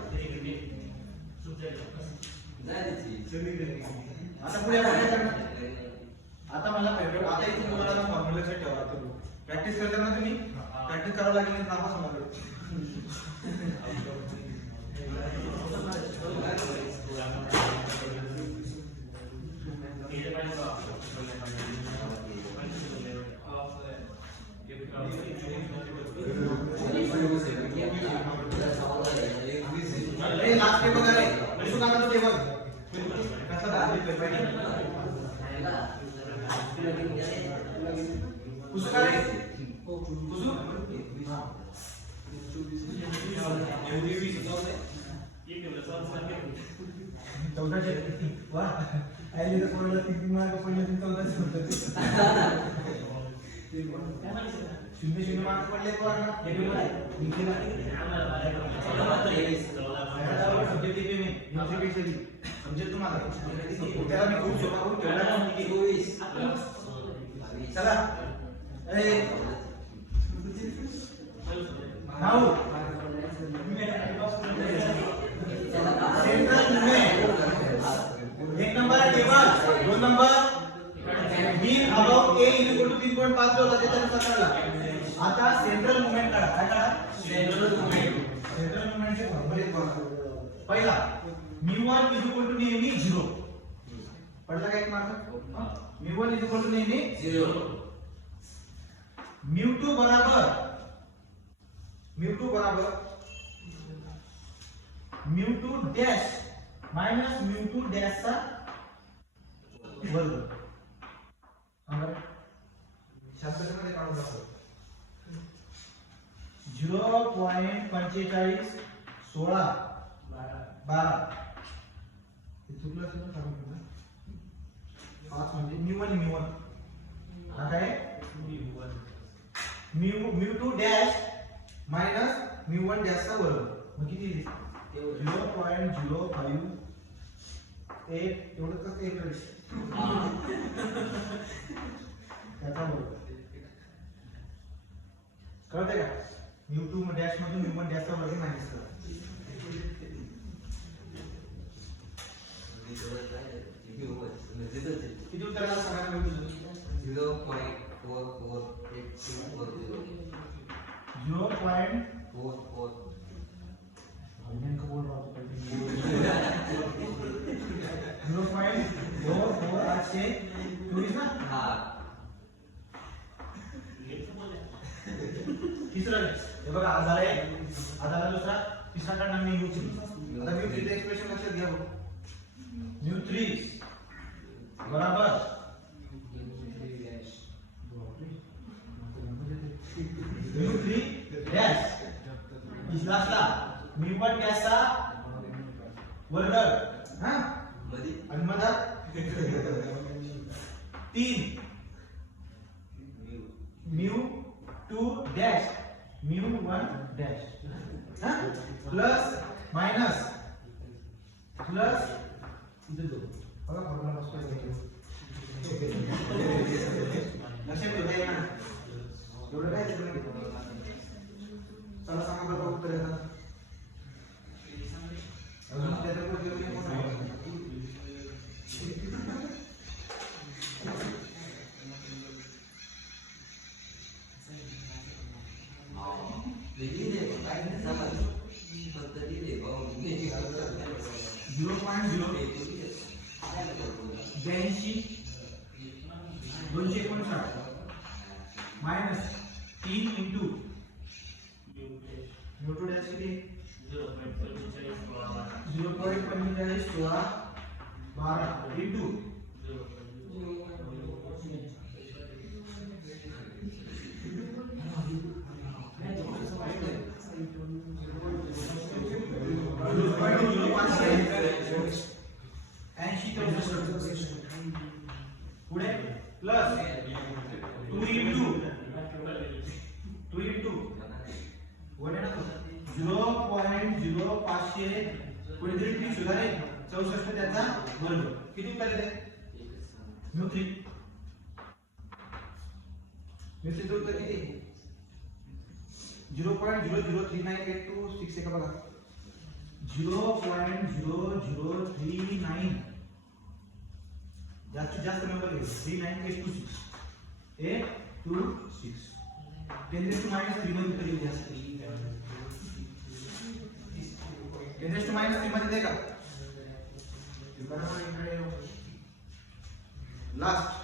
आता पुढे आता मला फेवरेट आता इथून तुम्हाला फॉर्म्युला लक्षात ठेवा प्रॅक्टिस करताना तुम्ही प्रॅक्टिस करावं लागेल नाव समजलं लास्ट टेबल आहे म्हणजे का टेबल कसं दाखवली कुसू का रे कुसू हां चौदाशे वा आईने तर कोणाला 3 मार्क पडले 1400 होते 0 मार्क पडले कोणाला टेबल आहे निघेला समजेल तुम्हाला त्याला मी खूप सोपा करून ठेवला चला नाऊ सेंट्रल मूवमेंट एक number table 2 number mean about a = 3.5 जो होता त्यानुसार काढला आता सेंट्रल मूवमेंट काढा काय काढा सेंट्रल मूवमेंटचे फॉर्म्युले बघा पहिला μ1 नेहमी 0 पडला का एक मार्क μ1 नेहमी 0 μ2 बराबर μ2 डॅश मायनस μ2 डॅश चा वर्ग शास्त्रामध्ये काढून दाखव 0.45 16 12 चुकलं असेल तर सांगू तुम्हाला 5 म्हणजे μ1 हा काय μ2 डॅश मायनस μ1 डॅश चा वर्ग मग किती 0.05 एवढं कसं एक त्याचा वर्ग कळतंय का μ2 डॅश मधून μ1 डॅश चा वर्ग मायनस करा किती उत्तर आलं सांगा ना 0.44 बोल रहा हूँ 0.44 824 ना तिसरा हे बघा आज झाला दुसरा तिसरा काढणार मी u3 आता मी u3 एक्सप्रेशन लक्षात घ्या u3 बराबर u3 डॅश इथला μ1 डॅश चा वर्ग हां आणि मधात 3 μ2 डॅश μ1 डॅश हां प्लस मायनस प्लस इथे दो बघा फॉर्म्युला वापरतो लक्षात ठेवा ना एवढं काय चला सांगा बरं उत्तर येतं अजून त्याच्या पुढे माइनस 3 इंटू न्यूटन डॅश किती 0.45 16 12 इंटू ऐंशी 2 into 1 आहे ना 0.0500 कोणीतरी टी सुद्धा आहे 64 त्याचा वर्ग किती उत्तर येते म्यू 3 उत्तर किती 0.0039826 आहे का बघा 0.0039 जास्तीत जास्त नंबर घे 39826 826 10 to minus 3 मध्ये तरी जास्त 10 to minus 3 मध्ये का लास्ट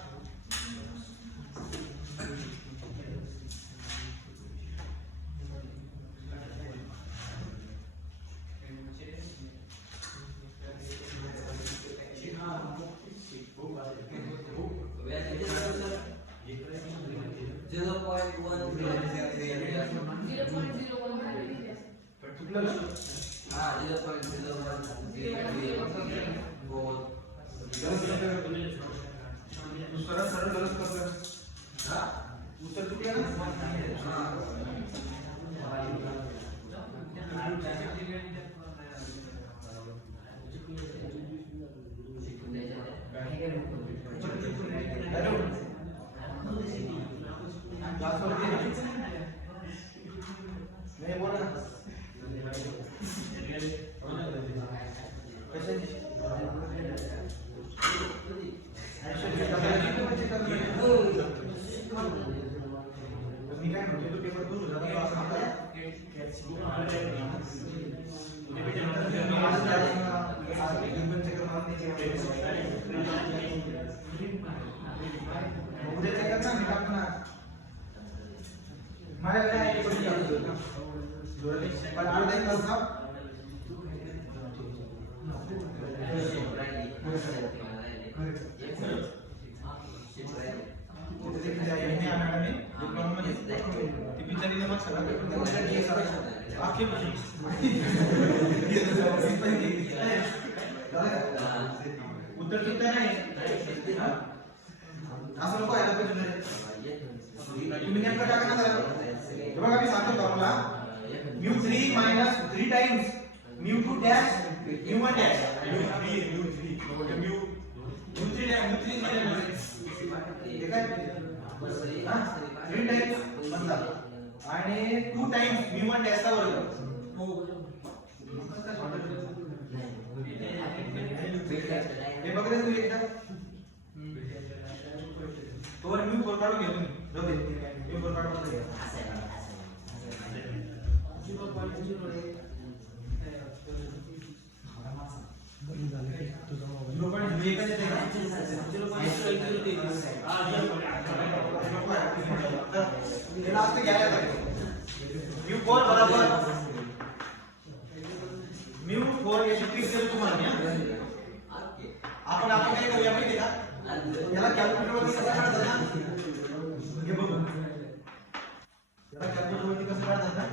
उत्तर किती नाही असं नको आहे तुम्ही नेमकं टाका ना बघा मी सांगतो formula mu 3 minus 3 times mu 2 dash mu 1 dash mu 3 काय 3 टाइम्स म्हणतात आणि 2 टाइम्स म्यू 1 डॅश चा वर्ग हे बघा तुम्ही एकदा तोवर म्यू 4 काढून घ्या तुम्ही जाऊ दे म्यू 4 काढून घ्या 0.0 बराबर म्यू 4 हे शिफ्टिंग केलं तुम्हाला आपण काय करूया माहिती का याला कॅल्क्युलेटर वरती कसं काढतात ना हे बघू याला कॅल्क्युलेटर वरती कसं काढतात ना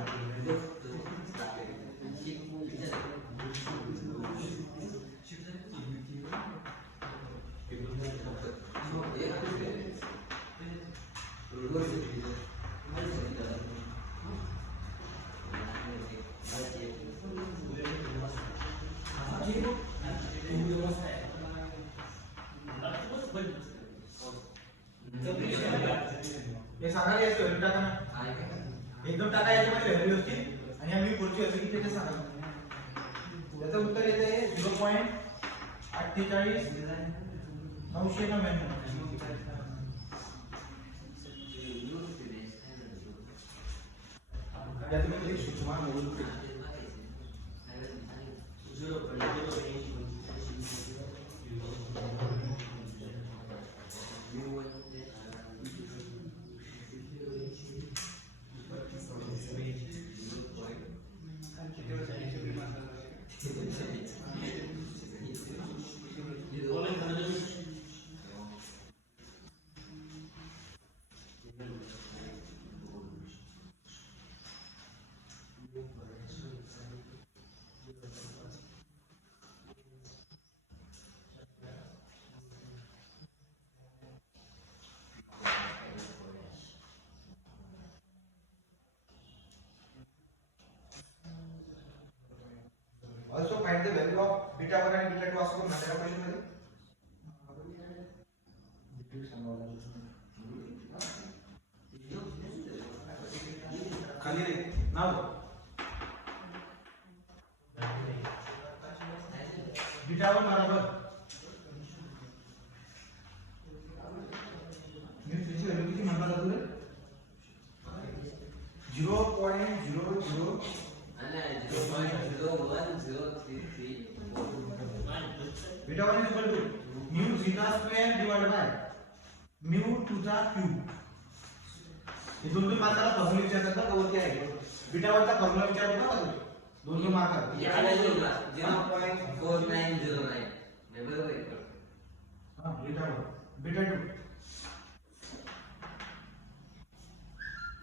हे सांगा याची व्हॅल्यू टाका ना एकदम टाका याच्यामध्ये व्हॅल्यू असतील आणि आम्ही पुढची व्हॅल्यू किती ते सांगा याचं उत्तर येते 0.48 याच्यामध्ये सूचना मोडून find the value of beta 1 आणि बीटा 2 असं करून त्या क्वेश्चन मध्ये खाली रे नाव बीटा 1 बराबर मी त्याची व्हॅल्यू किती म्हणता तुला 0.00 beta 1 is equal to mu zeta square divided by mu to the cube. हे दोन मार्काला फॉर्म्युला विचारतात ना वरती आहे बीटा 1 चा फॉर्म्युला विचारतो ना दोन मार्क या 0.4909 बरोबर आहे हां बीटा 1 बीटा 2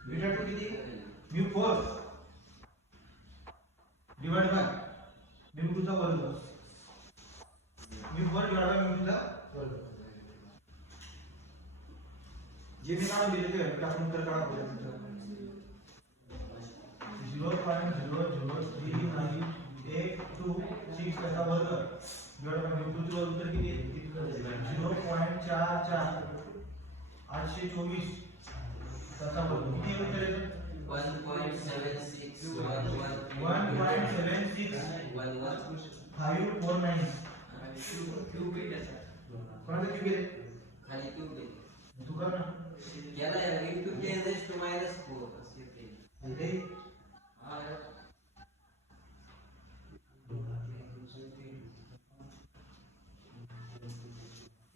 बीटा 2 किती mu 4 divided by mu 2 चा वर्ग mu 4 divided by mu 2 चा वर्ग जे मी काढून दिले ते आपण उत्तर काढा बघूया 0.003826 त्याचा वर्ग divided by mu 2 चे उत्तर किती 0.44824 त्याचा वर्ग किती उत्तर येतं 1.76 क्यूब आहे त्याचा कोणाचा क्यूब आहे खाली क्यूब आहे तू कर ना याला into 10 raised to minus 4 असे ते इथे हां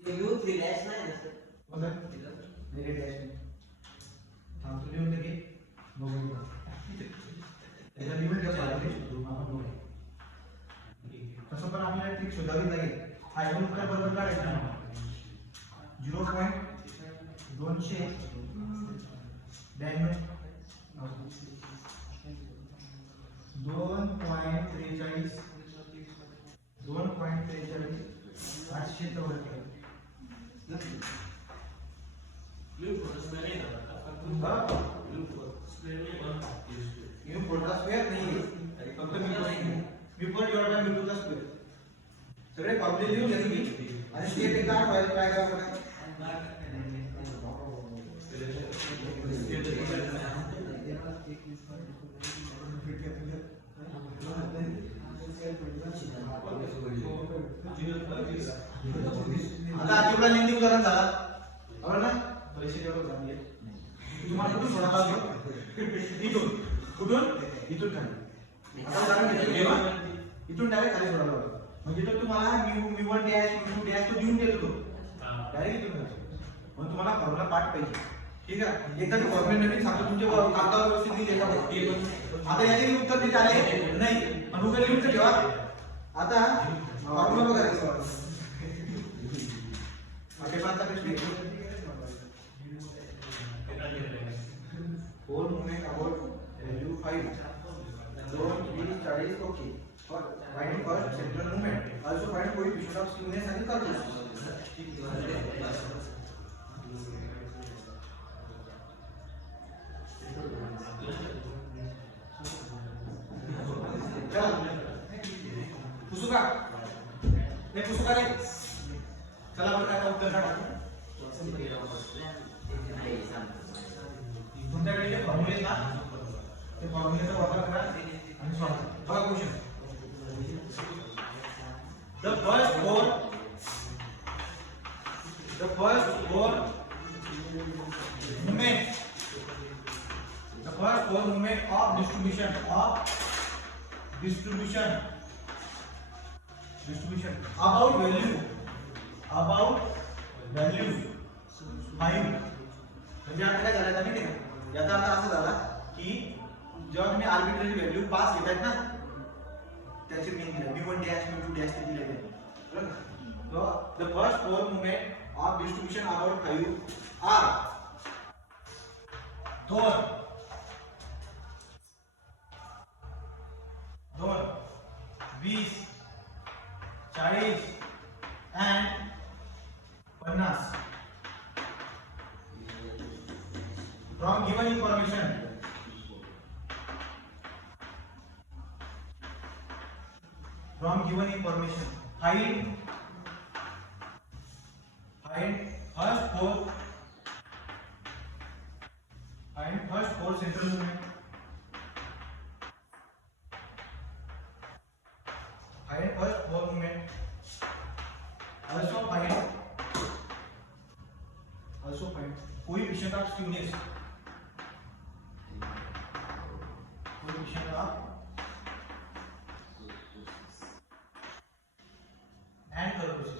ते यू 3 डॅश नाही ना सर बघा नाही डॅश थांब तू लिहून दे की बघू त्याचा लिमिट कसं आहे तसं पण आपल्याला ट्रिक शोधावी लागेल हा एकूण उत्तर बरोबर काढायचं 0.243 800 चा वर्ग सगळे फॉर्म्युले लिहून घ्या तुम्ही आणि ते काय व्हायला ट्राय करा आता आजचा लिंक उदाहरण झाला बरोबर ना पैसे देऊ चांगले तुम्हाला कुठून सोडा आलो इथून कुठून इथून खाली आता जाणून घेतलं इथून डायरेक्ट खाली सोडायला होतं म्हणजे तो तुम्हाला mu1 डॅश mu2 डॅश तो देऊन देतो तो डायरेक्ट इथून मग तुम्हाला फॉर्म्युला पाठ पाहिजे ठीक आहे एकदा तो फॉर्म्युला नवीन सांगतो तुमच्या कागदावर व्यवस्थित लिहिले का आता याचे उत्तर देत आले नाही पण उगा लिहून ठेवा आता फॉर्म्युला बघा आगे बात प्रश्न 4 movement about value 5 don't be studies okay for find first central movement also find coefficient of skewness and curvature चला पुसुका हे पुसुका रे चला बरं आता उत्तर काढा तुमच्याकडे जे फॉर्म्युले आहेत ना ते फॉर्म्युलेचा वापर करा आणि सॉल्व बघा question the first four movement of distribution about value 5 म्हणजे आता काय झालं माहिती का याचा अर्थ असा झाला की जेव्हा तुम्ही आर्बिट्ररी व्हॅल्यू पास घेतायत ना त्याचे मीन दिले v1 डॅश v2 डॅश ते दिले बरोबर so the first 4 movement of distribution about 5 are दोन 20 40 and 50 from given information from given information. Find first four central movement. Find first four movement. Also find coefficient of skewness. Coefficient of and kurtosis.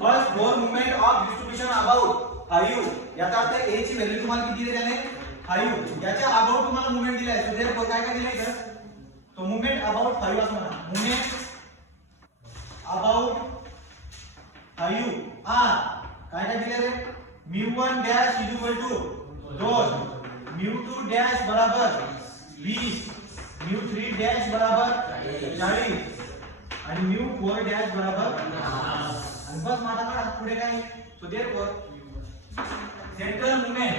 First four movement of distribution about 5. याचा अर्थ a ची value तुम्हाला किती दिली त्याने 5. याच्या about तुम्हाला movement दिलाय. सो देअरफॉर काय काय दिलंय इथं? तो मूवमेंट अबाउट 5 असं म्हणा. मूवमेंट अबाउट 5 आर काय काय दिले रे? mu1 dash is equal to 2, mu2 dash बराबर 20, mu3 डॅश बराबर 40 आणि mu4 डॅश बराबर 50. आणि बस माझा काढा पुढे काय? सो देअरफॉर सेंट्रल मूवमेंट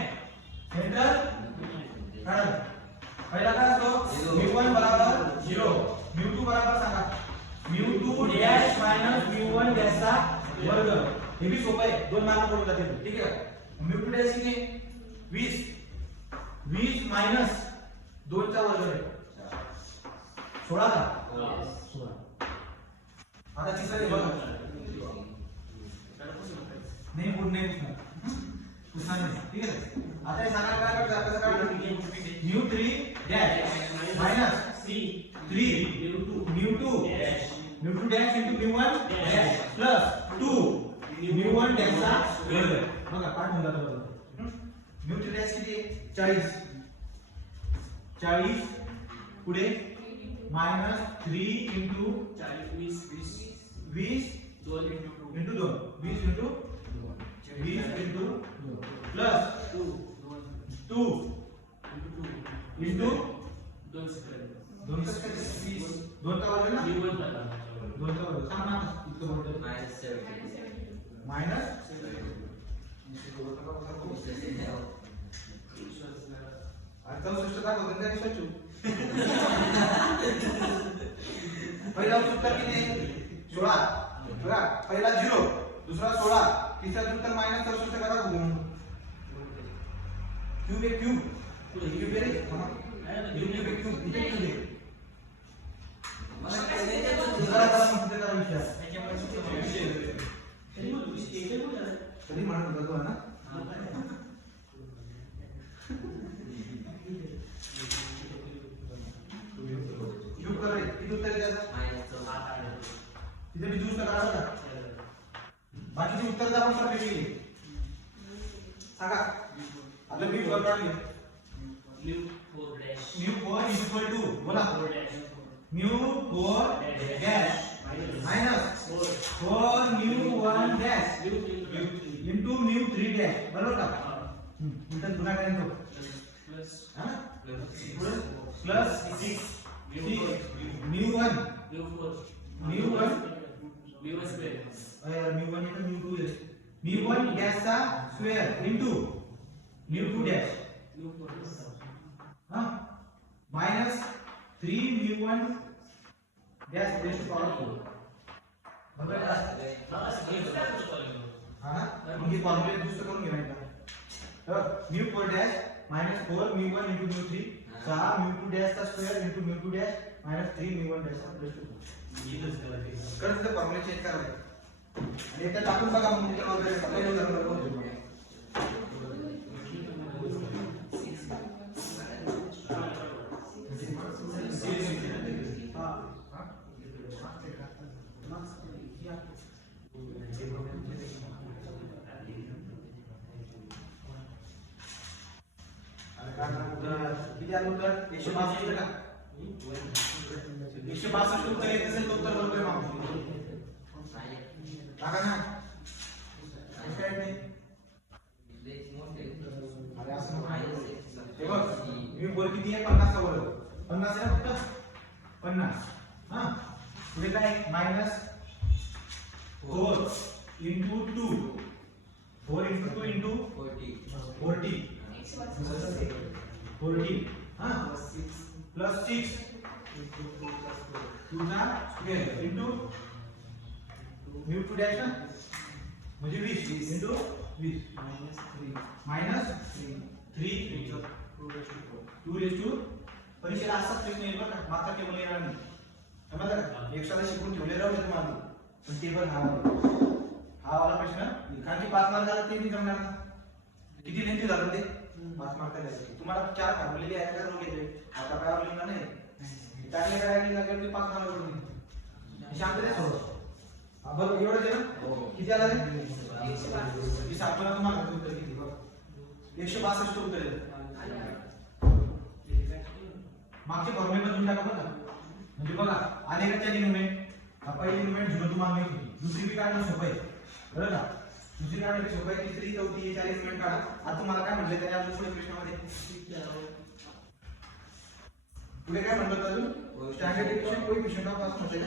काढा. पहिला काय असतो? mu1 बराबर 0, mu2 बराबर सांगा mu2 डॅश मायनस mu1 डॅशचा वर्ग. हे भी सोपं आहे, 2 मार्क पडून जाते. ठीक आहे. mu2 डॅश किती? 20 मायनस 2 चा वर्ग आहे 16 का? 16. आता तिसरा बघा. नहीं पूछना पूछना नहीं. ठीक है. आता हे सांगा काय करतो? कसं काढतो? mu3 dash minus 3 mu2 dash into mu1 dash plus 2 mu1 डॅशचा वर्ग. बघा पाठ होऊन जातो. mu3 डॅश किती? 40 पुढे minus 3 into 20 2 into 2 20 into 2 plus 2 into 2 का वर्ग ना? 2 का वर्ग सांग ना इतकं बोलतो. मायनस आता सुष्ट दाखवतो त्या रिसर्च. पहिला उत्तर किती? 16. बघा पहिला 0, दुसरा 16, तिसरा उत्तर मायनस 64 करा. क्यूब आहे क्यूब रे क्यूब आहे क्यूब इथे क्यूब आहे. मला काय जरा म्हणते जरा विचार कधी म्हणत होता तो ना? क्यूब करा. किती उत्तर द्यायचं? तिथे मी दुरुस्त करा बघा. बाकीचे उत्तर जर आपण वेगळी सांगा. आता मी वर काढली mu4 is equal to बोला mu4 dash minus 4 mu1 dash into mu3 dash. बरोबर का? उलटा गुणा करेन तो plus 6 mu1 mu1 into mu2 is mu1 dash चा square into mu2 dash minus 3 mu1 dash raise to power 4. बरोबर आहे. मग हे फॉर्म्युला दुरुस्त करून घ्या एकदा. तर mu4 dash minus 4 mu1 into mu3 6 mu2 dash चा square into mu2 dash minus 3 mu1 dash चा रेज टू 4. करत ते फॉर्म्युला चेंज करायचं आणि एकदा टाकून बघा. मग तिथे वगैरे सगळं करतो. 162 का 162 उत्तर येत असेल तर उत्तर बरोबर मागतो टाका ना काय नाही अरे असं हे बघ मी बोल किती आहे 50 चा वर्ग 50 आहे ना फक्त 50 हां पुढे काय -4 into 2 4 into 2 into 40 हां plus 6 2 चा स्क्वेअर into mu 2 dash ना म्हणजे 20 into 20 minus 3 2 raised to परीक्षेला असाच प्रश्न येईल बघा मागचा टेबल येणार नाही समजलं का एक साधा शिकून ठेवले राहू दे तुम्हाला पण टेबल हा वाला प्रश्न कारण की 5 मार्क झाला ते नाही जमणार ना किती लेंथी झालं ते 5 मार्क झाले तुम्हाला 4 फॉर्म्युले आहेत का रोग येते आता काय लिहिणार नाही टाकले करायला लागेल की 5 मार्क पडून शांत रे सोड बघ एवढं दे ना किती आला रे 162 सातवा तुम्हाला उत्तर किती बघ 162 उत्तर आहे मागचे फॉर्म्युले बदलून टाका बघा म्हणजे बघा अनेकाच्या एलिमेंट हा पहिली एलिमेंट 0 तुम्हाला माहिती होती दुसरी बी काढणं सोपं आहे बरोबर का दुसरी काढणं सोपं आहे तिसरी चौथी हे चार एलिमेंट काढा आता तुम्हाला काय म्हटलं त्याच्या अजून पुढे प्रश्नामध्ये पुढे काय म्हणतात अजून स्टँडर्ड डिव्हिजन कोएफिशिएंट ऑफ असं म्हटलं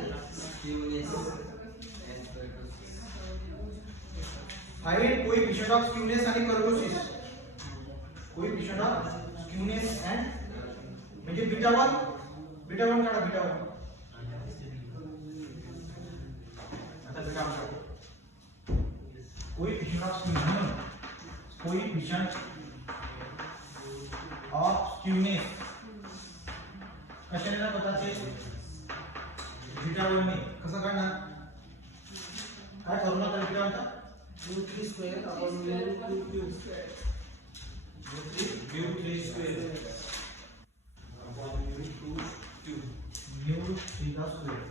फाइंड कोएफिशिएंट ऑफ स्क्यूनेस आणि kurtosis coefficient of skewness and म्हणजे बीटा 1 काढा बीटा 1 आता बीटा 1 काढा कोएफिशिएंट ऑफ स्क्यूनेस कशाने ना बताचे बीटा 1 ने कसं काढणार काय फॉर्म्युला तर बीटा 1 चा √3² अपॉन √2³ √3² mu 3 का स्क्वेअर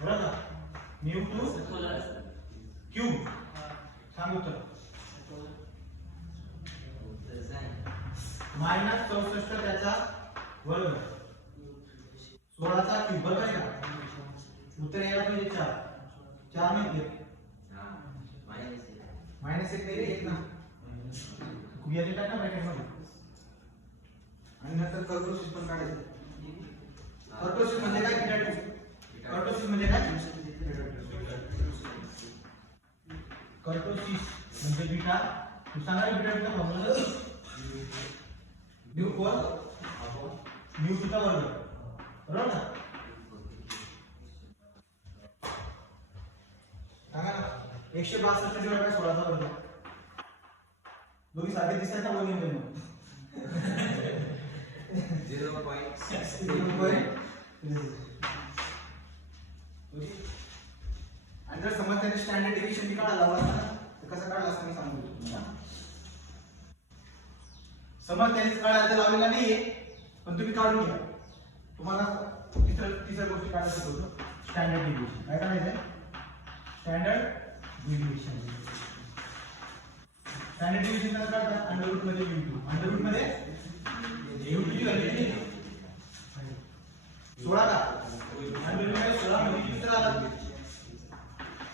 बरोबर mu 2 क्यूब सांग उत्तर -64 त्याचा वर्ग 16 चा क्यूब बरोबर आहे का उत्तर यायला पाहिजे 4 नाही घेत -1 नाही रे 1 ना कुठे टाका ब्रॅकेट मध्ये आणि नंतर कर्टोसिस पण काढायचं कर्टोसिस म्हणजे काय बीटा 2 कर्टोसिस म्हणजे काय कर्टोसिस म्हणजे बीटा तू सांगा बीटा चा फॉर्म्युला mu 4 mu 2 चा वर्ग बरोबर ना सांगा ना 162 डिवाइड बाय 16 चा वर्ग दोघी सारखे दिसतात ना बोलून बोलून 0.6 आणि जर समज त्याने स्टँडर्ड डिव्हिजन काढायला लावला ना तर कसं काढला असं मी सांगू तुम्हाला समज त्याने काढायला लावलेला नाहीये पण तुम्ही काढून घ्या तुम्हाला तिसऱ्या गोष्टी काढायला शिकवतो स्टँडर्ड डिव्हिजन काय काढायचं स्टँडर्ड डिव्हिजन स्टँडर्ड डिव्हिजन कसं काढतात अंडर रूट मध्ये अंडर रूट मध्ये u2 ची व्हॅल्यू किती 16 का अंडर रूट मध्ये 16 मध्ये किती आला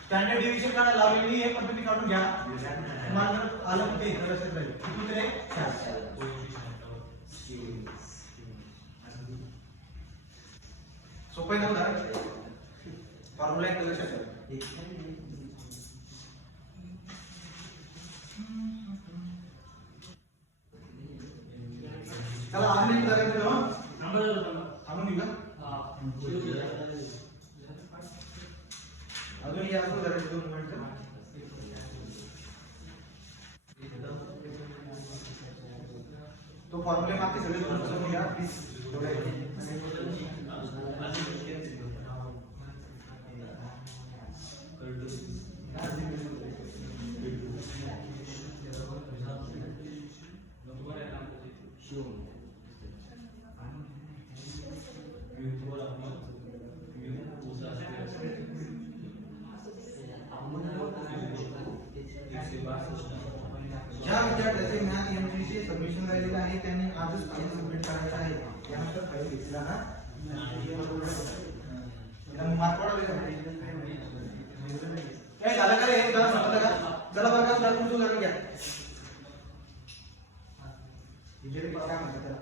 स्टँडर्ड डिव्हिजन काढायला लावलेली नाहीये पण तुम्ही काढून घ्या तुम्हाला जर आलं कुठे तर लक्षात राहील किती उत्तर आहे 4 सोपं आहे ना उदाहरण फॉर्म्युला एक लक्षात ठेवा चला आम्ही करायचं नंबर थांबून घेऊ का अजून या असं करायचं 2 मिनिट तो फॉर्म्युला मागचे सगळे समजून घ्या प्लीज ज्या विद्यार्थ्याचे मॅथ एमपीचे सबमिशन गेलेला आहे त्यांनी आजच फाईल सबमिट करायचं आहे. त्यानंतर फाईल घेतला ना मार्क काय झालं का रे? उदाहरण सांगितलं का? चला बघा उदाहरण तुमचं उदाहरण घ्या. इंजिनिअरिंग काय म्हणतात त्याला?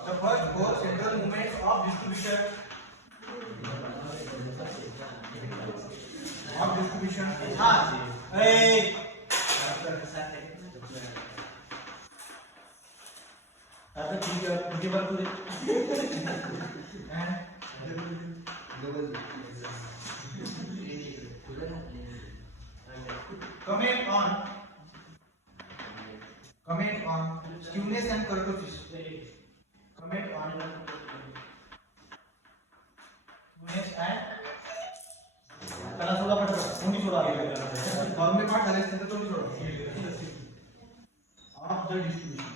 The first four central movements of distribution are comment on skewness and kurtosis. Comment on skewness and त्याला सोडा पटकन कोणी सोडा फॉर्मुले पाठ झाले असते तर कोणी सोडा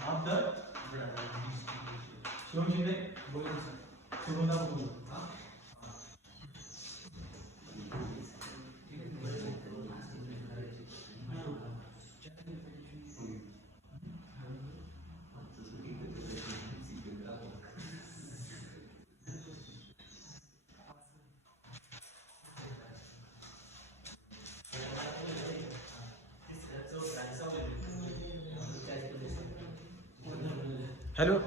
ऑफ द शिवम शिंदे बोलू शिवमदा बोलू hello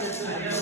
Subscribe.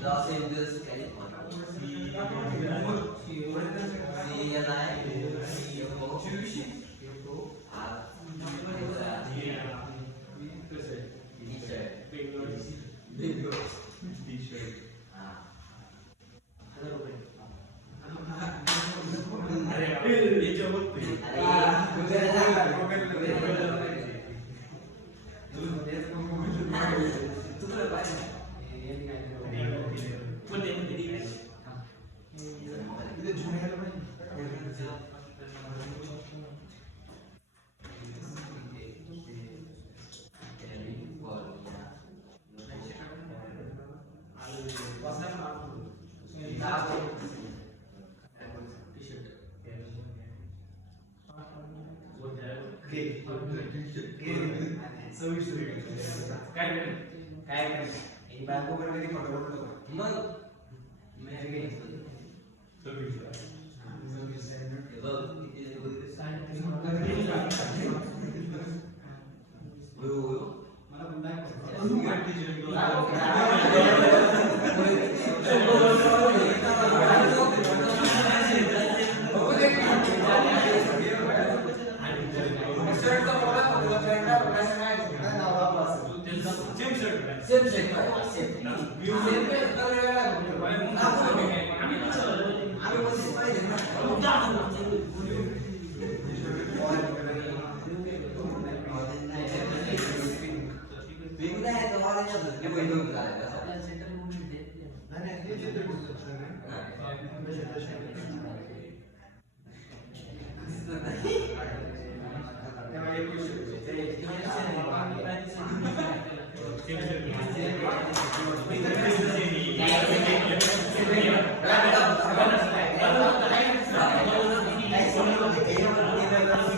Los Angeles, California.